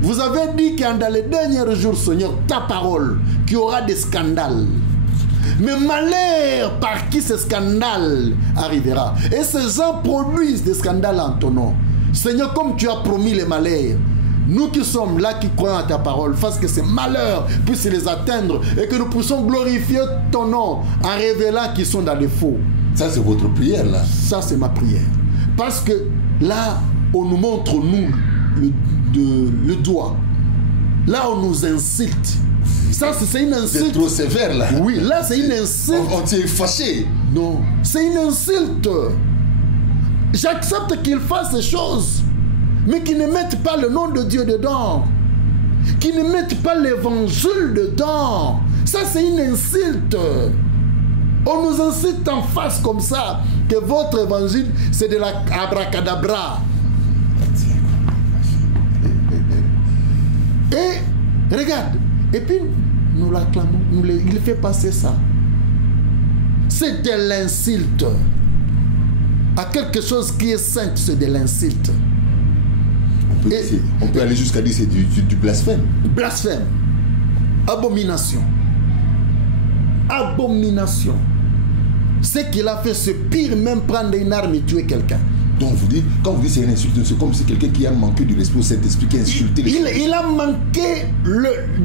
Vous avez dit que dans les derniers jours, Seigneur, ta parole, qu'il y aura des scandales. Mais malheur par qui ce scandale arrivera. Et ces gens produisent des scandales en ton nom. Seigneur, comme tu as promis les malheurs, nous qui sommes là, qui croyons à ta parole, fasse que ces malheurs puissent les atteindre et que nous puissions glorifier ton nom en révélant qu'ils sont dans les faux. Ça, c'est votre prière, là. Ça, c'est ma prière. Parce que là, on nous montre, nous, le doigt. Là, on nous incite. Ça, c'est une insulte. C'est trop sévère, là. Oui, là, c'est une insulte. On s'est fâché. Non, c'est une insulte. J'accepte qu'ils fassent ces choses, mais qu'ils ne mettent pas le nom de Dieu dedans. Qu'ils ne mettent pas l'évangile dedans. Ça, c'est une insulte. On nous incite en face comme ça, que votre évangile, c'est de la abracadabra. Et, regarde, et puis, nous l'acclamons, il fait passer ça. C'est de l'insulte. À quelque chose qui est saint, c'est de l'insulte. On peut aller jusqu'à dire que c'est du blasphème. Blasphème. Abomination. Abomination. Ce qu'il a fait, c'est pire, même prendre une arme et tuer quelqu'un. Donc vous dites, quand vous dites c'est une insulte, c'est comme si quelqu'un qui a manqué du respect au Saint-Esprit, qui a insulté les gens. Il a manqué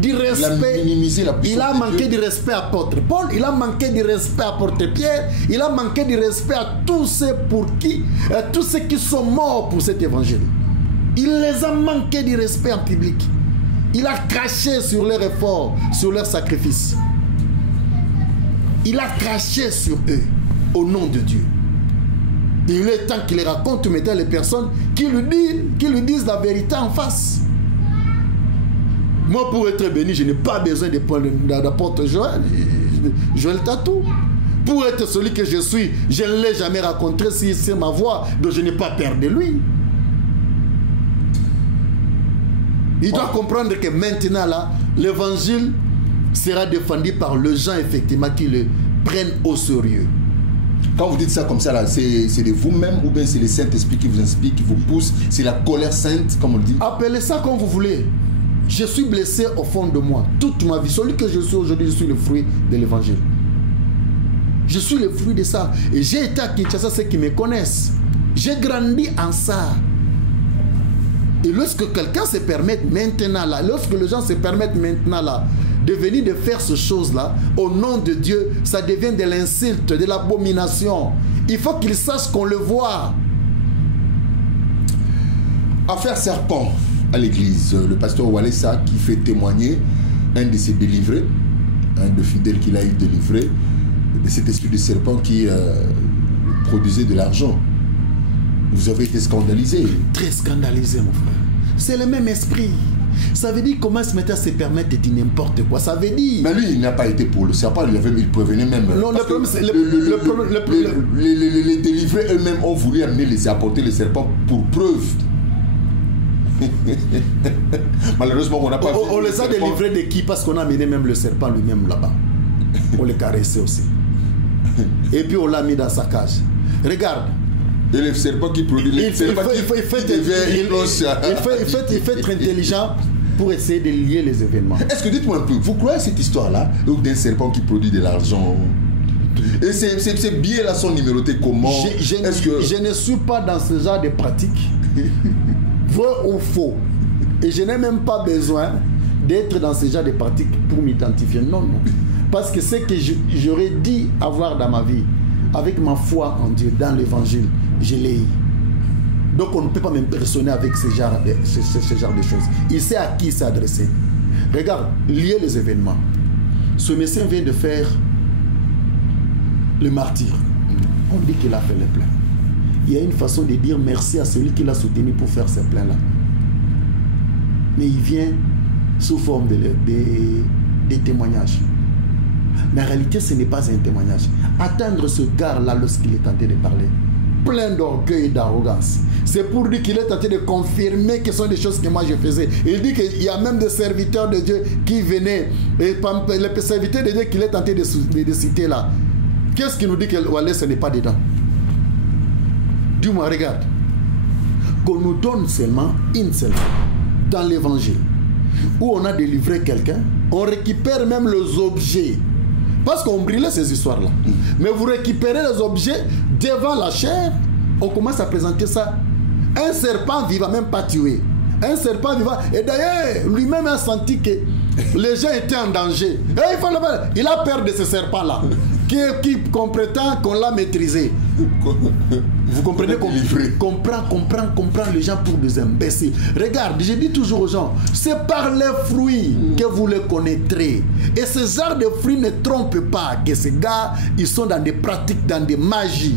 du respect. Il a minimisé la puissance. Il a manqué du respect à apôtre Paul, il a manqué du respect à apôtre Pierre, il a manqué du respect à tous ceux qui sont morts pour cet évangile. Il les a manqué du respect en public. Il a craché sur leurs efforts, sur leurs sacrifices. Il a craché sur eux au nom de Dieu. Il est temps qu'il les raconte maintenant les personnes qui lui disent la vérité en face. Moi, pour être béni, je n'ai pas besoin d'apôtre Joël Tatou. Pour être celui que je suis, je ne l'ai jamais rencontré si c'est ma voix, donc je n'ai pas peur de lui. Il doit comprendre que maintenant, là, l'évangile sera défendu par les gens, effectivement, qui le prennent au sérieux. Quand vous dites ça comme ça, là, c'est de vous-même ou bien c'est le Saint-Esprit qui vous inspire, qui vous pousse, c'est la colère sainte, comme on le dit? Appelez ça comme vous voulez. Je suis blessé au fond de moi. Toute ma vie, celui que je suis aujourd'hui, je suis le fruit de l'évangile. Je suis le fruit de ça. Et j'ai été à Kinshasa, ceux qui me connaissent. J'ai grandi en ça. Et lorsque quelqu'un se permet maintenant là, lorsque les gens se permettent maintenant là, de venir de faire ces choses-là, au nom de Dieu, ça devient de l'insulte, de l'abomination. Il faut qu'ils sachent qu'on le voit. Affaire serpent à l'église, le pasteur Walesa qui fait témoigner un de ses délivrés, un de fidèles qu'il a eu délivré, de cet esprit de serpent qui produisait de l'argent. Vous avez été scandalisé. Très scandalisé, mon frère. C'est le même esprit. Ça veut dire comment se mettre à se permettre de dire n'importe quoi. Ça veut dire... Mais lui, il n'a pas été pour le serpent, il prévenait même. Non, le problème, c'est... Les délivrés eux-mêmes ont voulu apporter le serpent pour preuve. Malheureusement, on n'a pas... On les a délivrés de qui? Parce qu'on a amené même le serpent lui-même là-bas. On les caressait aussi. Et puis on l'a mis dans sa cage. Regarde. Et le serpent qui produit... Il fait être intelligent pour essayer de lier les événements. Est-ce que, dites-moi un peu, vous croyez à cette histoire-là d'un serpent qui produit de l'argent? Et ces billets-là sont numérotés comment? Je ne suis pas dans ce genre de pratique. Vrai ou faux. Et je n'ai même pas besoin d'être dans ce genre de pratique pour m'identifier. Non, non. Parce que ce que j'aurais dit avoir dans ma vie, avec ma foi en Dieu, dans l'évangile, je l'ai eu. Donc on ne peut pas m'impressionner avec ce genre de choses. Il sait à qui s'adresser. Regarde, lier les événements. Ce médecin vient de faire le martyr. On dit qu'il a fait le plein. Il y a une façon de dire merci à celui qui l'a soutenu pour faire ce plein-là. Mais il vient sous forme de témoignages. Mais en réalité, ce n'est pas un témoignage. Atteindre ce gars-là lorsqu'il est tenté de parler, plein d'orgueil et d'arrogance, c'est pour lui qu'il est tenté de confirmer que ce sont des choses que moi je faisais. Il dit qu'il y a même des serviteurs de Dieu qui venaient, et les serviteurs de Dieu qu'il est tenté de citer là. Qu'est-ce qui nous dit que Wallet, ce n'est pas dedans? Dis-moi, regarde. Qu'on nous donne seulement une seule fois dans l'évangile où on a délivré quelqu'un, on récupère même les objets. Parce qu'on brûlait ces histoires-là. Mais vous récupérez les objets devant la chair, on commence à présenter ça. Un serpent vivant, même pas tué. Un serpent vivant. Et d'ailleurs, lui-même a senti que les gens étaient en danger. Et il a peur de ce serpent-là. Qui prétend qu'on l'a maîtrisé. Vous comprenez? Comprend les gens pour des imbéciles. Regarde, je dis toujours aux gens, c'est par les fruits que vous les connaîtrez. Et ce genre de fruits ne trompe pas que ces gars, ils sont dans des pratiques, dans des magies.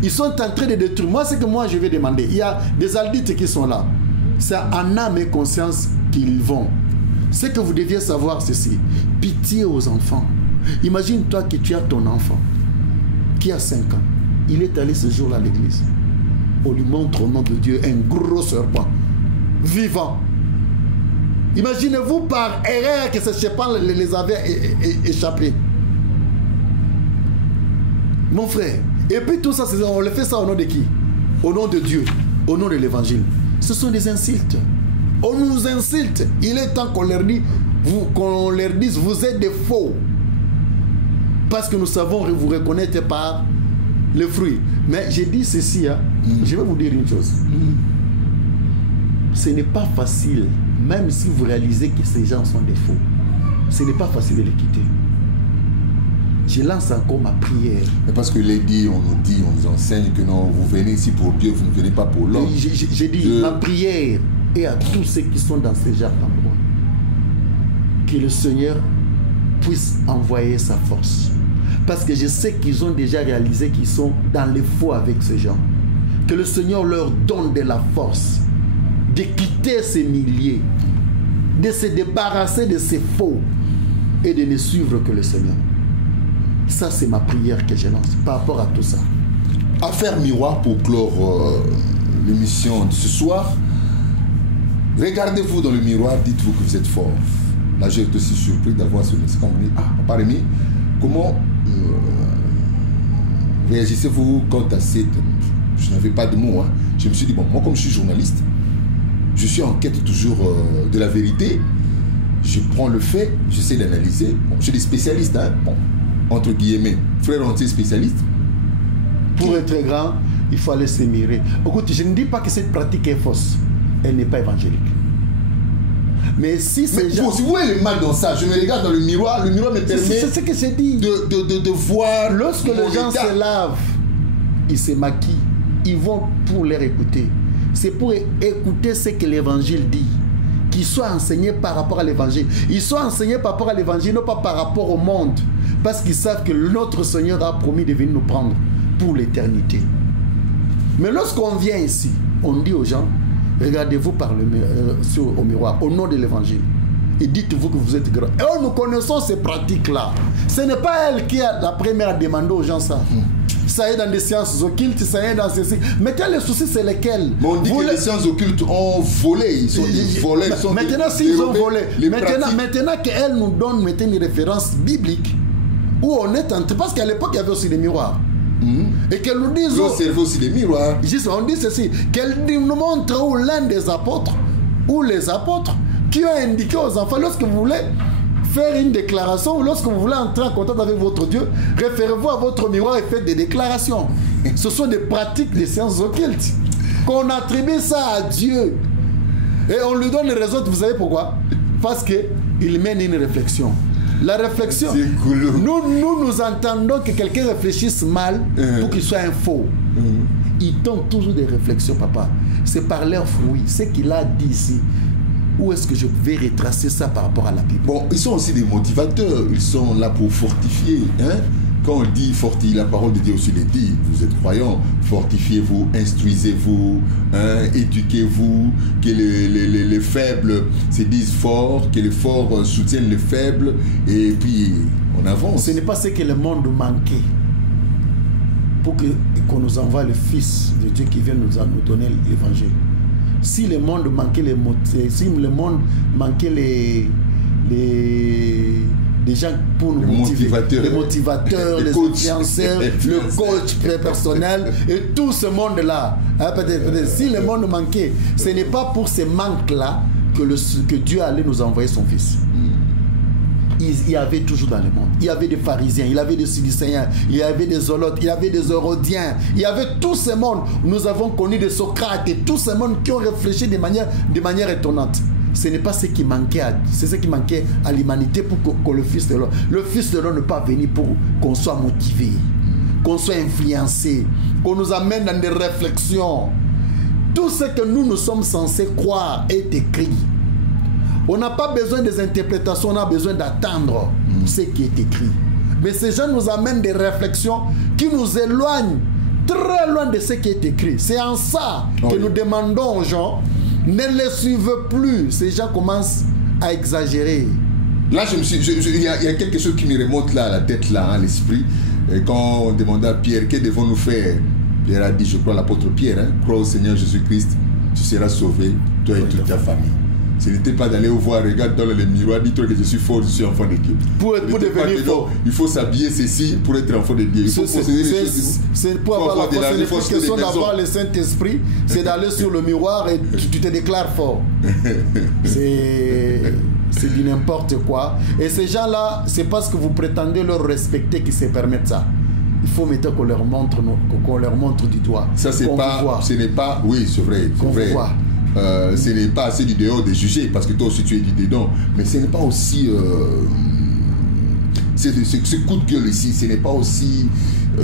Ils sont en train de détruire. Moi, c'est que moi, je vais demander. Il y a des aldites qui sont là. C'est en âme et conscience qu'ils vont. C'est que vous deviez savoir ceci. Pitié aux enfants. Imagine-toi que tu as ton enfant qui a 5 ans. Il est allé ce jour-là à l'église. On lui montre au nom de Dieu un gros serpent vivant. Imaginez-vous par erreur que ce serpent les avait échappés. Mon frère. Et puis tout ça, on le fait ça au nom de qui? Au nom de Dieu, au nom de l'évangile. Ce sont des insultes. On nous insulte. Il est temps qu'on leur dise, vous êtes des faux. Parce que nous savons vous reconnaître par le fruit. Mais j'ai dit ceci, hein, je vais vous dire une chose. Ce n'est pas facile, même si vous réalisez que ces gens sont des faux, ce n'est pas facile de les quitter. Je lance encore ma prière. Mais parce que les dit, on nous enseigne que non, vous venez ici pour Dieu, vous ne venez pas pour l'homme. J'ai dit ma prière est à tous ceux qui sont dans ces jardins d'endroit. Que le Seigneur puisse envoyer sa force. Parce que je sais qu'ils ont déjà réalisé qu'ils sont dans les faux avec ces gens. Que le Seigneur leur donne de la force de quitter ces milliers, de se débarrasser de ces faux et de ne suivre que le Seigneur. Ça, c'est ma prière que je lance par rapport à tout ça. Affaire miroir pour clore l'émission de ce soir. Regardez-vous dans le miroir, dites-vous que vous êtes fort. Là, j'ai été aussi surpris d'avoir ce message. Papa Rémi, comment réagissez-vous quant à cette... Je n'avais pas de mots. Hein. Je me suis dit, bon, moi, comme je suis journaliste, je suis en quête toujours de la vérité. Je prends le fait, j'essaie d'analyser. Bon, je suis des spécialistes, hein. Bon, entre guillemets, frère entier spécialiste. Pour être grand, il faut aller s'émirer. Écoute, je ne dis pas que cette pratique est fausse. Elle n'est pas évangélique. Mais si c'est gens... Si vous voyez le mal dans ça, je me regarde dans le miroir me permet... C'est ce que j'ai dit. De voir... Lorsque les gens se lavent, ils se maquillent, ils vont pour leur écouter. C'est pour écouter ce que l'évangile dit. qui soient enseignés par rapport à l'évangile. Ils sont enseignés par rapport à l'évangile, non pas par rapport au monde. Parce qu'ils savent que notre Seigneur a promis de venir nous prendre pour l'éternité. Mais lorsqu'on vient ici, on dit aux gens, regardez-vous au miroir, au nom de l'évangile. Et dites-vous que vous êtes grand. Et nous connaissons ces pratiques-là. Ce n'est pas elle qui a la première à demander aux gens ça. Ça est dans des sciences occultes, ça est dans ceci. Mais quel est le souci, c'est lesquels? On dit que les sciences occultes ont volé. Ils sont volés. Maintenant, s'ils ont volé, maintenant qu'elle nous donne une référence biblique où on est en train. Parce qu'à l'époque, il y avait aussi des miroirs. Et qu'elle nous dise. On servait aussi des miroirs. Juste, on dit ceci. Qu'elle nous montre où l'un des apôtres, ou les apôtres, qui ont indiqué aux enfants, lorsque vous voulez faire une déclaration, ou lorsque vous voulez entrer en contact avec votre Dieu, référez-vous à votre miroir et faites des déclarations. Ce sont des pratiques des sciences occultes. Qu'on attribue ça à Dieu. Et on lui donne les raisons, vous savez pourquoi? Parce qu'il mène une réflexion. La réflexion, nous entendons que quelqu'un réfléchisse mal pour qu'il soit un faux. Ils donnent toujours des réflexions, papa. C'est par leurs fruits, ce qu'il a dit ici. Où est-ce que je vais retracer ça par rapport à la Bible? Bon, ils sont aussi des motivateurs. Ils sont là pour fortifier. Quand on dit fortifier, la parole de Dieu aussi le dit. Vous êtes croyants, fortifiez-vous, instruisez-vous, éduquez-vous, que les faibles se disent forts, que les forts soutiennent les faibles, et puis on avance. Ce n'est pas ce que le monde manquait pour qu'on nous envoie le Fils de Dieu qui vient nous donner l'évangile. Si le monde manquait des gens pour nous motiver, les motivateurs, les influenceurs, le coach personnel et tout ce monde-là. Peut-être, si le monde manquait, ce n'est pas pour ces manques-là que Dieu allait nous envoyer son Fils. Il y avait toujours dans le monde. Il y avait des pharisiens, il y avait des Sidicéens, il y avait des Zolotes, il y avait des Hérodiens, il y avait tout ce monde. Nous avons connu des Socrates et tout ce monde qui ont réfléchi de manière étonnante. Ce n'est pas ce qui manquait, c'est ce qui manquait à l'humanité pour que le Fils de l'homme. Le Fils de l'homme n'est pas venu pour qu'on soit motivé, qu'on soit influencé, qu'on nous amène dans des réflexions. Tout ce que nous sommes censés croire est écrit. On n'a pas besoin des interprétations, on a besoin d'attendre ce qui est écrit. Mais ces gens nous amènent des réflexions qui nous éloignent très loin de ce qui est écrit. C'est en ça que nous demandons aux gens, ne les suivez plus. Ces gens commencent à exagérer. Là, il y a quelque chose qui me remonte là à la tête, là, à l'esprit. Et quand on demandait à Pierre, que devons-nous faire? Pierre a dit, je crois l'apôtre Pierre, crois au Seigneur Jésus-Christ, tu seras sauvé, toi et toute ta famille. Ce n'était pas d'aller voir, regarde dans le miroir, dis-toi que je suis fort, je suis enfant de Dieu. Pour devenir fort. Il faut s'habiller ceci pour être enfant de Dieu. Il faut posséder les choses. C'est pour avoir la force. Ce n'est pas question d'avoir le Saint-Esprit, c'est d'aller sur le miroir et tu te déclares fort. C'est du n'importe quoi. Et ces gens-là, c'est parce que vous prétendez leur respecter qu'ils se permettent ça. Il faut maintenant qu'on leur montre du doigt. Ça, c'est pas. Ce n'est pas. Oui, c'est vrai. Ce n'est pas assez du dehors de juger parce que toi aussi tu es du dedans, mais ce n'est pas aussi ce coup de gueule ici, ce n'est pas aussi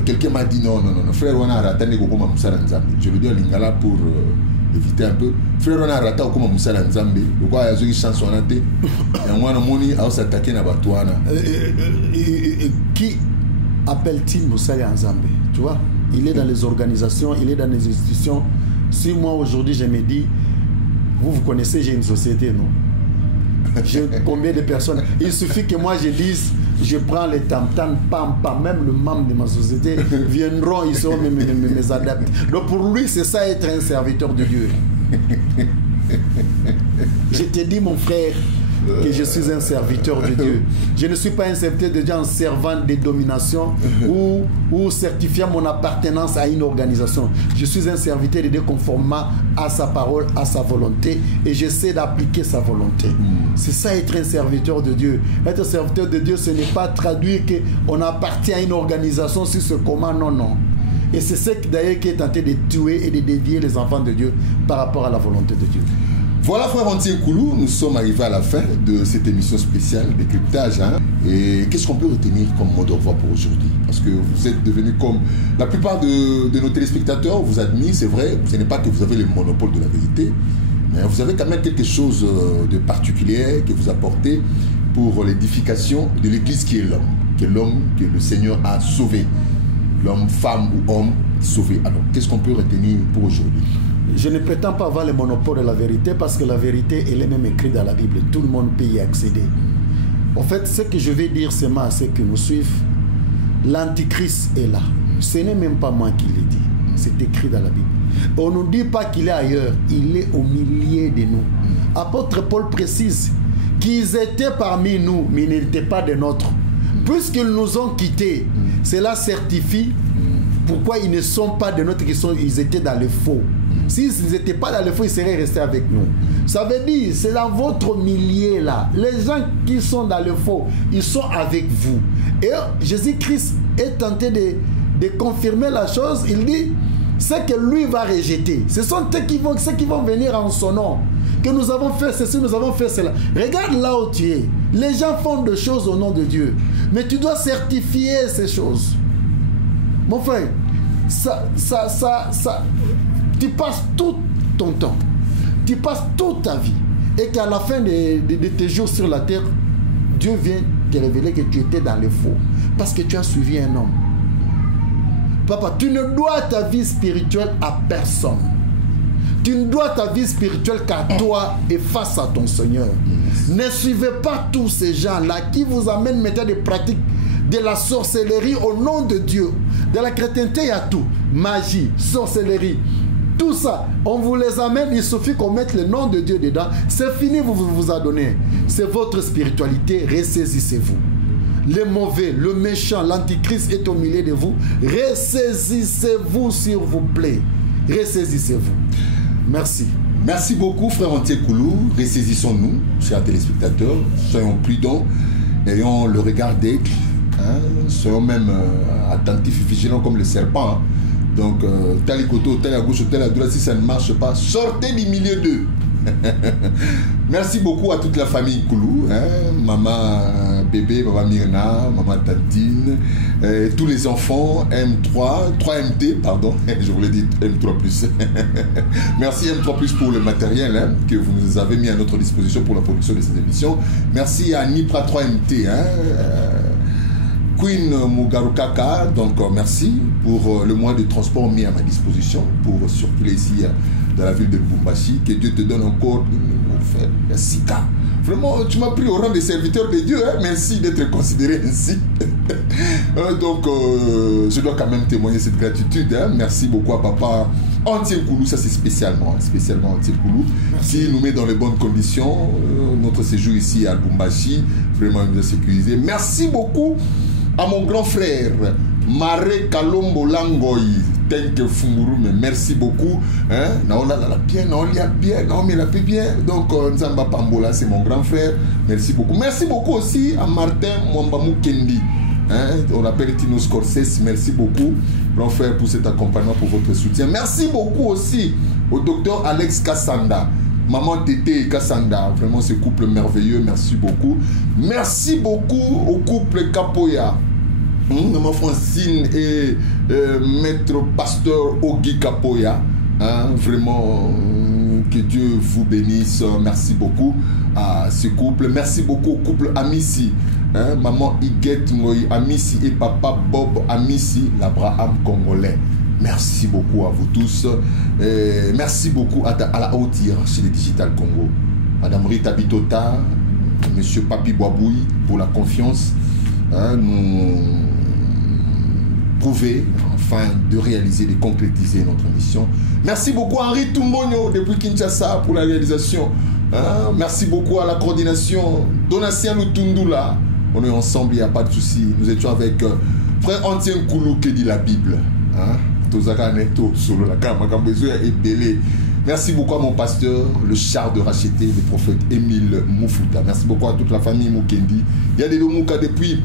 quelqu'un m'a dit non frère on a raté je le dis à Lingala pour éviter un peu frère on a raté au comme Moussa Nzambe le quoi il y a une chanson en tête et on a moni à s'attaquer na Batouana qui appelle-t-il Moussa Nzambe, tu vois, il est dans les organisations, il est dans les institutions. Si moi aujourd'hui je me dis vous connaissez, j'ai une société, non? Combien de personnes? Il suffit que moi je dise, je prends les tam-tam, pam, même le membre de ma société viendront, ils seront mes adeptes. Donc pour lui, c'est ça être un serviteur de Dieu. Je te dis, mon frère, que je suis un serviteur de Dieu. Je ne suis pas un serviteur de Dieu en servant des dominations ou certifiant mon appartenance à une organisation. Je suis un serviteur de Dieu conformément à sa parole, à sa volonté, et j'essaie d'appliquer sa volonté. C'est ça être un serviteur de Dieu. Être un serviteur de Dieu, ce n'est pas traduire qu'on appartient à une organisation si c'est comment, non. Et c'est ce d'ailleurs qui est tenté de tuer et de dévier les enfants de Dieu par rapport à la volonté de Dieu. Voilà, frère Antien Koulou, nous sommes arrivés à la fin de cette émission spéciale décryptage. Et qu'est-ce qu'on peut retenir comme mot de revoir pour aujourd'hui? Parce que vous êtes devenus comme la plupart de nos téléspectateurs, vous admirent, c'est vrai, ce n'est pas que vous avez le monopole de la vérité, Mais vous avez quand même quelque chose de particulier que vous apportez pour l'édification de l'Église qui est l'homme que le Seigneur a sauvé. L'homme, femme ou homme sauvé. Alors, qu'est-ce qu'on peut retenir pour aujourd'hui? Je ne prétends pas avoir le monopole de la vérité parce que la vérité, elle est même écrite dans la Bible. Tout le monde peut y accéder. En fait, ce que je vais dire seulement à ceux qui nous suivent, l'Antichrist est là. Ce n'est même pas moi qui l'ai dit. C'est écrit dans la Bible. On ne nous dit pas qu'il est ailleurs. Il est au milieu de nous. Apôtre Paul précise qu'ils étaient parmi nous, mais ils n'étaient pas des nôtres. Puisqu'ils nous ont quittés, cela certifie pourquoi ils ne sont pas des nôtres, ils étaient dans le faux. S'ils n'étaient pas dans le faux, ils seraient restés avec nous. Ça veut dire, c'est dans votre milieu là. Les gens qui sont dans le faux, ils sont avec vous. Et Jésus-Christ est tenté de confirmer la chose. Il dit, c'est que lui va rejeter. Ce sont ceux qui vont venir en son nom. Que nous avons fait ceci, nous avons fait cela. Regarde là où tu es. Les gens font des choses au nom de Dieu. Mais tu dois certifier ces choses. Mon frère, tu passes tout ton temps. Tu passes toute ta vie. Et qu'à la fin de tes jours sur la terre, Dieu vient te révéler que tu étais dans le faux. Parce que tu as suivi un homme. Papa, tu ne dois ta vie spirituelle à personne. Tu ne dois ta vie spirituelle qu'à toi et face à ton Seigneur. Ne suivez pas tous ces gens-là qui vous amènent maintenant des pratiques de la sorcellerie au nom de Dieu. De la chrétienté, il y a tout. Magie, sorcellerie, tout ça. On vous les amène, il suffit qu'on mette le nom de Dieu dedans. C'est fini, vous adonnez. C'est votre spiritualité, ressaisissez-vous. Le mauvais, le méchant, l'antichrist est au milieu de vous. Ressaisissez-vous, s'il vous plaît. Ressaisissez-vous. Merci. Merci beaucoup, frère Antien Koulou. Ressaisissons-nous, chers téléspectateurs. Soyons prudents, ayons le regard d'aigle. Soyons même attentifs et vigilants comme le serpent. Donc, tel côté, tel à gauche, tel à droite, si ça ne marche pas, sortez du milieu d'eux. Merci beaucoup à toute la famille Koulou, maman bébé, maman Myrna, maman Tantine, tous les enfants, M3, 3MT, pardon, je voulais dire M3+. Merci M3+ pour le matériel que vous nous avez mis à notre disposition pour la production de cette émission. Merci à Nipra 3MT, Queen Mugarukaka, donc merci pour le moyen de transport mis à ma disposition pour circuler ici dans la ville de Lubumbashi. Que Dieu te donne encore merci. Vraiment, tu m'as pris au rang de serviteur de Dieu. Merci d'être considéré ainsi. Donc, je dois quand même témoigner cette gratitude. Merci beaucoup à papa Antien Koulou. Ça, c'est spécialement Antien Koulou, qui nous met dans les bonnes conditions. Notre séjour ici à Lubumbashi, vraiment, il nous a sécurisé. Merci beaucoup à mon grand frère Maré Kalombo Langoy Tenke Funguru, mais merci beaucoup. On a bien, on lit bien, on met la paix bien. Donc Nzamba Pambola, c'est mon grand frère. Merci beaucoup. Merci beaucoup aussi à Martin Mwambamou Kendi. On l'appelle Tino Scorsese. Merci beaucoup, grand frère, pour cet accompagnement, pour votre soutien. Merci beaucoup aussi au docteur Alex Kassanda. Maman Tété et Kassanda, vraiment ce couple merveilleux, merci beaucoup. Merci beaucoup au couple Kapoya, maman Francine et maître pasteur Ogi Kapoya. Vraiment, que Dieu vous bénisse. Merci beaucoup à ce couple. Merci beaucoup au couple Amissi. Maman Iguette Ngoyi Amissi et papa Bob Amissi, l'Abraham congolais. Merci beaucoup à vous tous. Merci beaucoup à la haute hiérarchie de Digital Congo. Madame Rita Bitota, Monsieur Papi Boabouy, pour la confiance. Nous prouver, enfin, de réaliser, de concrétiser notre mission. Merci beaucoup à Henri Toumbonio, depuis Kinshasa, pour la réalisation. Merci beaucoup à la coordination. Donatien Lutundula. On est ensemble, il n'y a pas de souci. Nous étions avec frère Antien Koulou qui dit la Bible. Merci beaucoup à mon pasteur, le char de racheter, le prophète Émile Moufouta. Merci beaucoup à toute la famille Moukendi. Il y a des Domouka depuis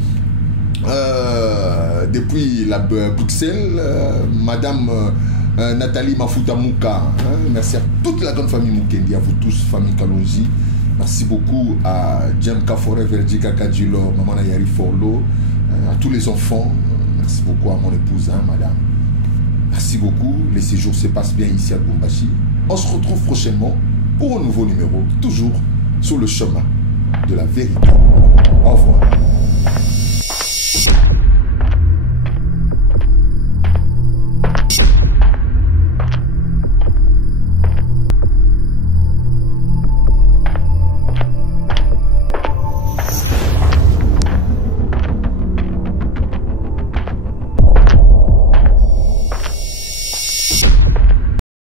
la Bruxelles, Madame Nathalie Mafouta Mouka. Merci à toute la grande famille Moukendi, à vous tous, famille Kalonji. Merci beaucoup à Djem Kafore, Verjika Kadjilo, Maman Nayari Forlo, à tous les enfants. Merci beaucoup à mon épouse, madame. Merci beaucoup. Les séjours se passent bien ici à Lubumbashi. On se retrouve prochainement pour un nouveau numéro, toujours sur le chemin de la vérité. Au revoir.